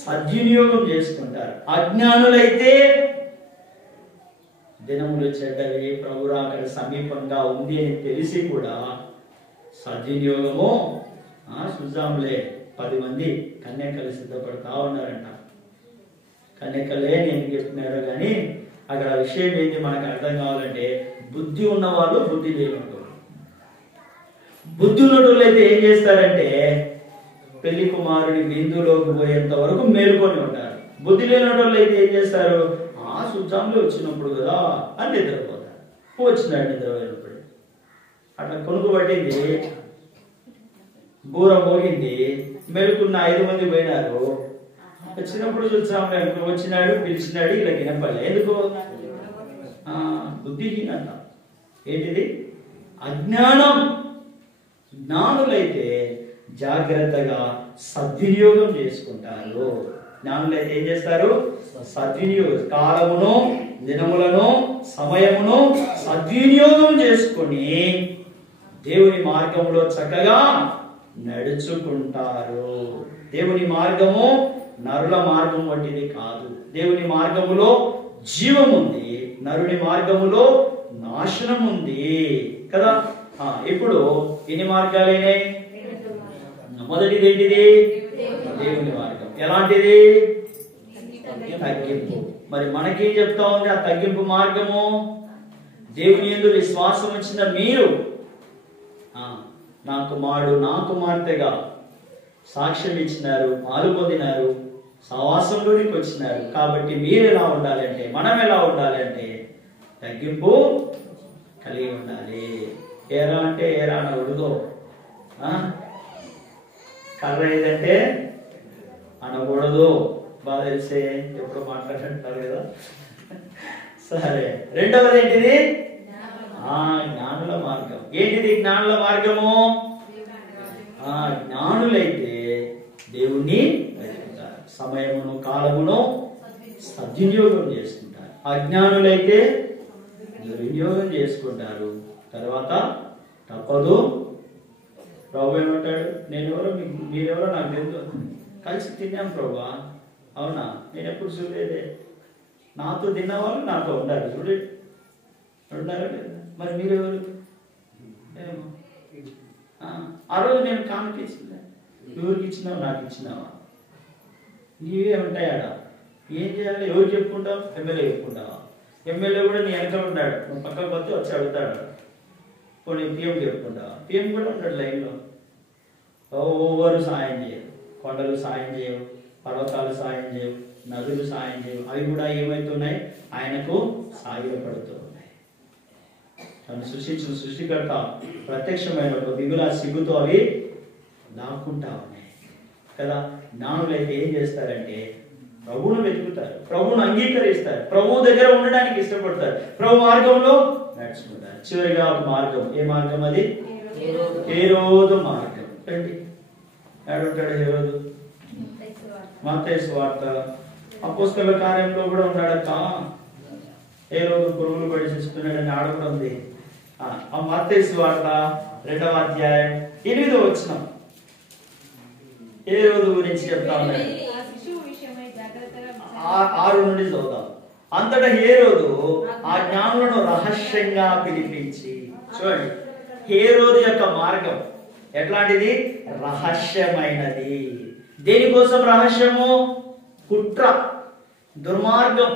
సద్వినియోగం చేసుకుంటారు. అజ్ఞానులైతే దినములు చెడ్డవి, ప్రభు రాకడ సమీపంగా ఉంది అని తెలిసి కూడా సద్వినియోగము చూద్దాంలే. 10 మంది కన్యకలు సిద్ధపడతా ఉన్నారంట. కన్యకలే నేను చెప్తున్నాడు, కానీ అక్కడ విషయం ఏంటి మనకు అర్థం కావాలంటే, బుద్ధి ఉన్నవాళ్ళు, బుద్ధి లేనట్టు. బుద్ధి ఉన్నోళ్ళు అయితే ఏం చేస్తారంటే పెళ్లి కుమారుడి విందులోకి పోయేంత వరకు మేలుకొని ఉంటారు. బుద్ధి లేనోళ్ళు అయితే ఏం చేస్తారు? సుజాంలో వచ్చినప్పుడు కదా అని నిద్రపోతారు. వచ్చినాడు నిద్రపోయినప్పుడు. అట్లా కొనుక్కు పట్టింది, బూర మోగింది, మెలుకున్న 5 మంది పోయినారు. వచ్చినప్పుడు చూసాము అనుకో, వచ్చినాడు, పిలిచినాడు, ఇలా వినపడలే. ఎందుకు? బుద్ధిహీనత. ఏంటిది? అజ్ఞానం. జ్ఞానులైతే జాగ్రత్తగా సద్వినియోగం చేసుకుంటారు. జ్ఞానులైతే ఏం చేస్తారు? సద్వినియోగం, కాలమును, దినములను, సమయమును సద్వినియోగం చేసుకొని దేవుని మార్గంలో చక్కగా నడుచుకుంటారు. దేవుని మార్గము నరుల మార్గం వంటిది కాదు. దేవుని మార్గములో జీవం ఉంది, నరుని మార్గములో నాశనం ఉంది కదా. ఇప్పుడు ఎన్ని మార్గాలైనాయి? మొదటిది ఏంటిది? దేవుని మార్గం. ఎలాంటిది? తగ్గింపు. మరి మనకేం చెప్తా ఉంది ఆ తగ్గింపు మార్గము? దేవుని యందు విశ్వాసం వచ్చిన మీరు నా కుమారుడు, నా కుమార్తెగా సాక్ష్యం ఇచ్చినారు, పాలు పొందినారు, సహవాసంలోనికి వచ్చినారు. కాబట్టి మీరు ఎలా ఉండాలంటే, మనం ఎలా ఉండాలంటే తగ్గింపు కలిగి ఉండాలి. ఏరా అంటే ఏరా అనకూడదు, కర్ర ఏదంటే అనకూడదు. బాగా తెలిసే ఎప్పుడు మాట్లాడుతుంటారు కదా. సరే, రెండవది ఏంటిది? జ్ఞానుల మార్గం. ఏంటిది జ్ఞానుల మార్గము? జ్ఞానులైతే దేవుణ్ణి వెతుకుతారు, సమయమును, కాలమును సద్వినియోగం చేసుకుంటారు. అజ్ఞానులైతే దుర్వినియోగం చేసుకుంటారు. తర్వాత తప్పదు. ప్రభు ఏమంటాడు? నేనెవరో మీరెవరో నాకు తెలుసు, కలిసి తిన్నాం ప్రభా. అవునా? నేను ఎప్పుడు చూడలేదే. నాతో తిన్నవాళ్ళు నాతో ఉండాలి, చూడండి. ఉండాలి. మరి మీరెవరు? ఏమో ఆ రోజు నేను కానుకిచ్చిందా, ఎవరికి ఇచ్చినావు, నాకు ఇచ్చినావా, నీవే ఉంటాయి ఆడ. ఏం చేయాలి, ఎవరు చెప్పుకుంటావు, ఎమ్మెల్యే చెప్పుకుంటావా? ఎమ్మెల్యే కూడా నీ వెనక ఉంటాడు, నువ్వు పక్కకు పోతే వచ్చి అడుగుతాడు. పోనీ పిఎం చెప్పుకుంటావా? పిఎం కూడా ఉంటాడు లైన్లో. ఎవరు సాయం చేయరు, కొండలు సాయం చేయవు, పర్వతాలు సాయం చేయవు, నదులు సాయం చేయవు. అవి కూడా ఏమవుతున్నాయి, ఆయనకు సాయపడుతూ ఉన్నాయి. తను సృష్టించిన సృష్టికర్త ప్రత్యక్షమైన ఒక దిగుల సిగ్గుతో అవి లాక్కుంటా ఉన్నాయి కదా. జ్ఞానులైతే ఏం చేస్తారంటే ప్రభువును వెతుకుతారు, ప్రభువును అంగీకరిస్తారు, ప్రభువు దగ్గర ఉండడానికి ఇష్టపడతారు, ప్రభు మార్గంలో నడుచుకుంటారు. చివరిగా ఒక మార్గం, ఏ మార్గం అది? హేరోదు మార్గం. రండి, ఏడుంటాడు హేరోదు? మత్తయి సువార్త అపోస్తలుల కార్యంలో కూడా ఉన్నాడక్క. హేరోదు పురుగులు పడిస్తున్నాడని ఆడ కూడా ఉంది. ఆ మత్తయి సువార్త 2వ అధ్యాయం 8వ వచనం హేరోదు గురించి చెప్తా ఉన్నాడు. 6 నుండి చదువుతాం. అంతటా హేరోదు ఆ జ్ఞానులను రహస్యంగా పిలిపించి, చూడండి హేరోదు యొక్క మార్గం ఎట్లాంటిది? రహస్యమైనది. దేనికోసం రహస్యము? కుట్ర, దుర్మార్గం,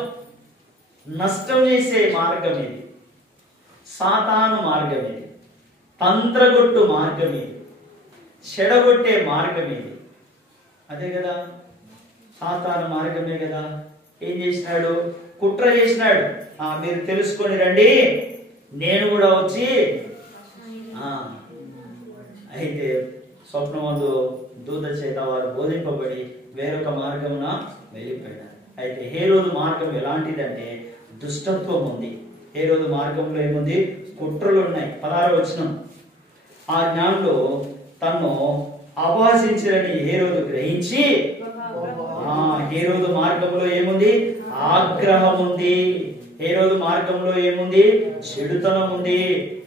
నష్టం చేసే మార్గం ఇది, సాతాను మార్గం ఇది, తంత్రగొట్టు మార్గం ఇది, చెడగొట్టే మార్గం ఇది. అదే కదా, సాతాను మార్గమే కదా. ఏం చేసినాడు? కుట్ర చేసినాడు. మీరు తెలుసుకొని రండి, నేను కూడా వచ్చి. అయితే స్వప్నమందు దూత చేత వారు బోధింపబడి వేరొక మార్గమున వెళ్ళిపోయారు. అయితే హేరోదు మార్గం ఎలాంటిదంటే దుష్టత్వం ఉంది. హేరోదు మార్గంలో ఏముంది? కుట్రలు ఉన్నాయి. 16వ వచనం, ఆ జ్ఞానంలో తన్ను అపహసించరని హేరోదు గ్రహించి, హేరోదు మార్గంలో ఏముంది? ఆగ్రహం ఉంది. హేరోదు మార్గంలో ఏముంది? చెడుతనం ఉంది.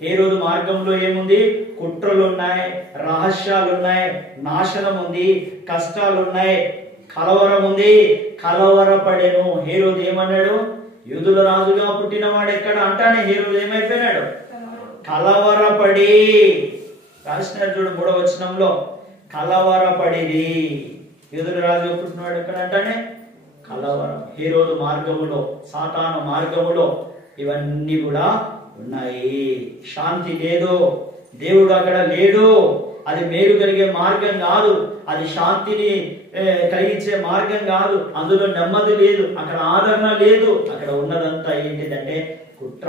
హేరోదు మార్గంలో ఏముంది? కుట్రలు ఉన్నాయి, రహస్యాలు ఉన్నాయి, నాశనం ఉంది, కష్టాలు ఉన్నాయి, కలవరం ఉంది. కలవరపడెను. హేరోదు ఏమన్నాడు? యూదుల రాజుగా పుట్టినవాడు ఎక్కడ అంటానే హేరోదు ఏమైపోయినాడు? కలవరపడి. రాసిన చూడు 3వ వచనంలో, కలవరపడిది. యూదుల రాజుగా పుట్టినవాడు ఎక్కడ అంటానే కలవరం. హేరోదు మార్గములో, సాతాను మార్గములో ఇవన్నీ కూడా ఉన్నాయి. శాంతి లేదు, దేవుడు అక్కడ లేడు. అది మేలు కలిగే మార్గం కాదు, అది శాంతిని కలిగించే మార్గం కాదు. అందులో నెమ్మది లేదు, అక్కడ ఆదరణ లేదు. అక్కడ ఉన్నదంతా ఏంటిదంటే కుట్ర.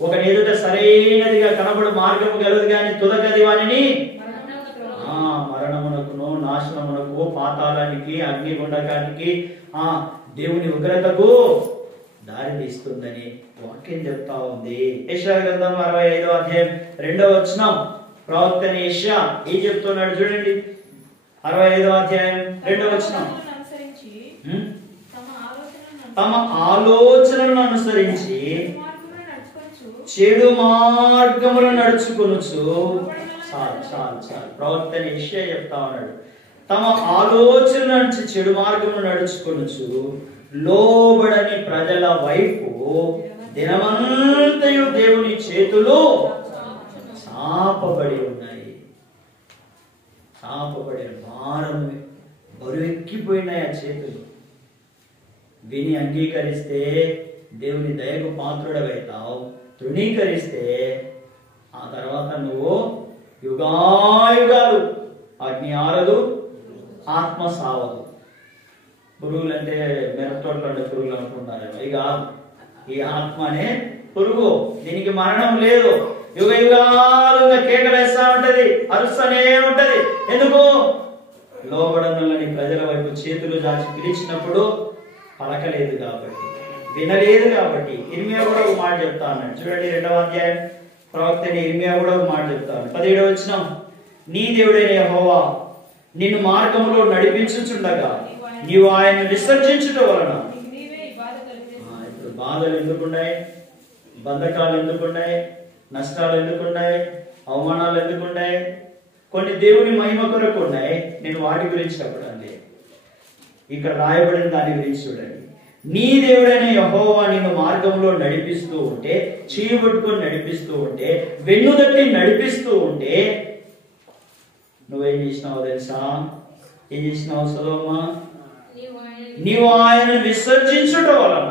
ఒకటి ఎదుట సరైనదిగా కనబడు మార్గము గలదు కానీ తుదగది వానిని మరణమునకును, నాశనమునకు, పాతాళానికి, అగ్నిగుండకానికి, దేవుని ఉగ్రతకు దారి తీస్తుందని వాక్యం చెప్తా ఉంది. యెషయా గ్రంథం 65వ అధ్యాయం 2వ వచనం, ప్రవక్త యెషయా ఏం చెప్తున్నాడు చూడండి. 65వ అధ్యాయం 2వ వచనం, తమ ఆలోచనలను అనుసరించి చెడు మార్గములు నడుచుకొనుచు. చాలు చాలు చాలు. ప్రవక్త యెషయా చెప్తా ఉన్నాడు, తమ ఆలోచన నుంచి చెడు మార్గములు నడుచుకొనుచు లోబడని ప్రజల వైపు దినమంతయు దేవుని చేతులు చాపబడి ఉన్నాయి. చాపబడి భారం బరువెక్కిపోయినాయి ఆ చేతులు. విని అంగీకరిస్తే దేవుని దయకు పాత్రుడవైతావు, తృణీకరిస్తే ఆ తర్వాత నువ్వు యుగాయుగాలు అగ్ని ఆరదు, ఆత్మ సావదు. పురుగులు అంటే మిరపతోటలో ఉండే పురుగులు అనుకుంటున్నారేమో. ఇక ఈ ఆత్మనే పురుగు, దీనికి మరణం లేదు. యుగ యుగాలుగా కేకలేస్తా ఉంటది, అరుస్తూనే ఉంటది. ఎందుకు? లోబడనులని ప్రజల వైపు చేతులు దాచి పిలిచినప్పుడు పలకలేదు కాబట్టి, వినలేదు కాబట్టి. ఇర్మియా కూడా ఒక మాట చెప్తా అన్నాడు చూడండి. 2వ అధ్యాయం ప్రవక్తని ఇర్మియా కూడా ఒక మాట చెప్తాను. 17వ వచనం, నీ దేవుడైన యెహోవా నిన్ను మార్గంలో నడిపించుచుండగా నీవు ఆయన్ని విసర్జించుట వలన. ఇప్పుడు బాధలు ఎందుకున్నాయి? బంధకాలు ఎందుకున్నాయి? నష్టాలు ఎందుకున్నాయి? అవమానాలు ఎందుకున్నాయి? కొన్ని దేవుని మహిమ కొరకు ఉన్నాయి. నేను వాటి గురించి చెప్పడం లేదు, ఇక్కడ రాయబడిన దాని గురించి చూడండి. నీ దేవుడైన యెహోవా నిన్ను మార్గంలో నడిపిస్తూ ఉంటే, చేయి పట్టుకొని నడిపిస్తూ ఉంటే, వెన్నుదట్టి నడిపిస్తూ ఉంటే నువ్వేం చేసినావు తెలుసా? ఏం చేసినావు సొలొమోనా? నీవు ఆయన విసర్జించుట వలన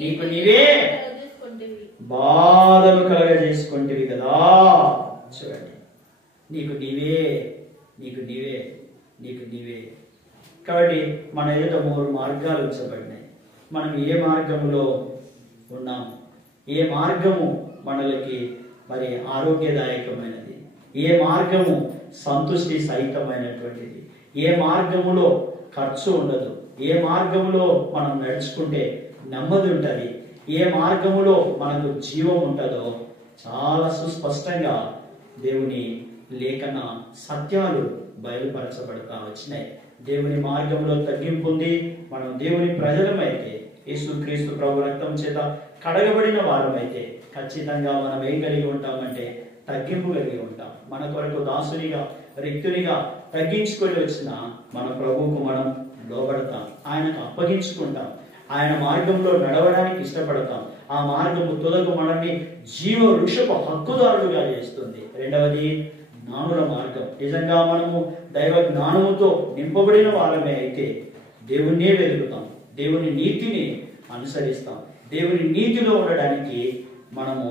నీకు నీవే బాధలు కలగజేసుకుంటేవి కదా. చూడండి, నీకు నీవే నీకు నీవే నీకు నీవే. కాబట్టి మన ఎదుట 3 మార్గాలు ఉంచబడినాయి. మనం ఏ మార్గంలో ఉన్నాం? ఏ మార్గము మనలకి మరి ఆరోగ్యదాయకమైనది? ఏ మార్గము సంతృష్టి సహితమైనటువంటిది? ఏ మార్గములో ఖర్చు ఉండదు? ఏ మార్గంలో మనం నడుచుకుంటే నెమ్మది ఉంటుంది? ఏ మార్గములో మనకు జీవం ఉంటుందో చాలా సుస్పష్టంగా దేవుని లేఖన సత్యాలు బయలుపరచబడతా వచ్చినాయి. దేవుని మార్గంలో తగ్గింపు ఉంది. మనం దేవుని ప్రజలమైతే, యేసుక్రీస్తు ప్రభు రక్తం చేత కడగబడిన వారమైతే ఖచ్చితంగా మనం ఏం కలిగి ఉంటామంటే తగ్గింపు కలిగి ఉంటాం. మన కొరకు దాసునిగా, రిక్తునిగా తగ్గించుకొని వచ్చిన మన ప్రభువుకు మనం లోబడతాం, ఆయనకు అప్పగించుకుంటాం, ఆయన మార్గంలో నడవడానికి ఇష్టపడతాం. ఆ మార్గము తుదకు మనల్ని జీవ వృక్షపు హక్కుదారులుగా చేస్తుంది. రెండవది జ్ఞానుల మార్గం. నిజంగా మనము దైవ జ్ఞానముతో నింపబడిన వారమే అయితే దేవుణ్ణే వెలుగుతాం, దేవుని నీతిని అనుసరిస్తాం. దేవుని నీతిలో ఉండడానికి మనము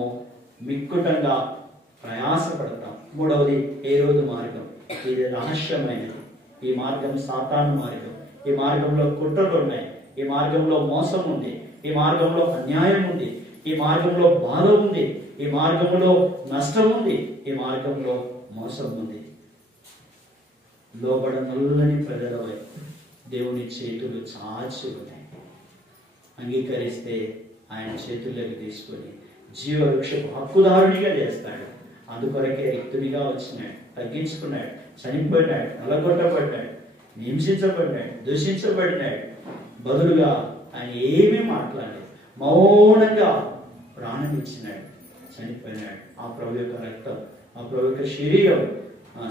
మిక్కుటంగా ప్రయాసపడతాం. మూడవది హేరోదు మార్గం. ఇది రహస్యమైనది. ఈ మార్గం సాతాను మార్గం. ఈ మార్గంలో కుట్రలు ఉన్నాయి. ఈ మార్గంలో మోసం ఉంది. ఈ మార్గంలో అన్యాయం ఉంది. ఈ మార్గంలో బాధ ఉంది. ఈ మార్గంలో నష్టం ఉంది. ఈ మార్గంలో మోసం ఉంది. లోబడ నల్లని ప్రజల వైపు దేవుని చేతులు చాచి ఉన్నాయి. అంగీకరిస్తే ఆయన చేతుల్లోకి తీసుకొని జీవ వృక్షపు హక్కుదారునిగా చేస్తాడు. అందుకొరకే రిక్తునిగా వచ్చినాడు, తగ్గించుకున్నాడు, చనిపోయినాడు, నలగొట్టబడ్డాడు, హింసించబడ్డాడు, దూషించబడినాడు. బదులుగా ఆయన ఏమీ మాట్లాడలేదు, మౌనంగా ప్రాణం ఇచ్చినాడు, చనిపోయినాడు. ఆ ప్రభు యొక్క రక్తం, ఆ ప్రభు యొక్క శరీరం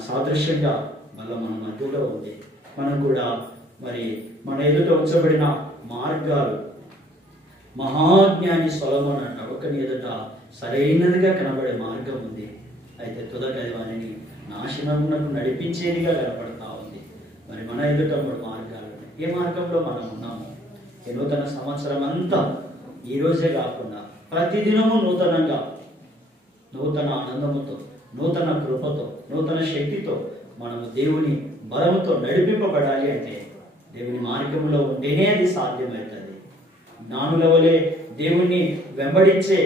సాదృశ్యంగా మళ్ళీ మన మధ్యలో ఉంది. మనం కూడా మరి మన ఎదుట ఉంచబడిన మార్గాలు, మహాజ్ఞాని సొలొమోను అంటాడు, ఒకని ఎదుట సరైనదిగా కనబడే మార్గం ఉంది, అయితే తుదక వారిని నాశనమునకు నడిపించేదిగా కనపడతా ఉంది. మరి మన ఎదుట 3 మార్గాలు ఉన్నాయి. ఏ మార్గంలో మనం ఉన్నాము? ఈ నూతన సంవత్సరం అంతా ఈ రోజే కాకుండా ప్రతిదినము నూతనంగా, నూతన ఆనందముతో, నూతన కృపతో, నూతన శక్తితో మనము దేవుని బలముతో నడిపింపబడాలి అంటే దేవుని మార్గంలో ఉంటేనే అది సాధ్యమవుతుంది. జ్ఞానుల వలె దేవుణ్ణి వెంబడించే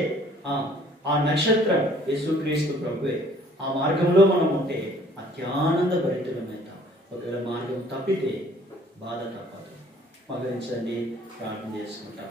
ఆ నక్షత్రం యేసుక్రీస్తు ప్రభువే. ఆ మార్గంలో మనం ఉంటే అత్యానంద భరితులమవుతాం. ఒకవేళ మార్గం తప్పితే బాధ తప్పదు. మగరించండి, ప్రార్థన చేసుకుంటాం.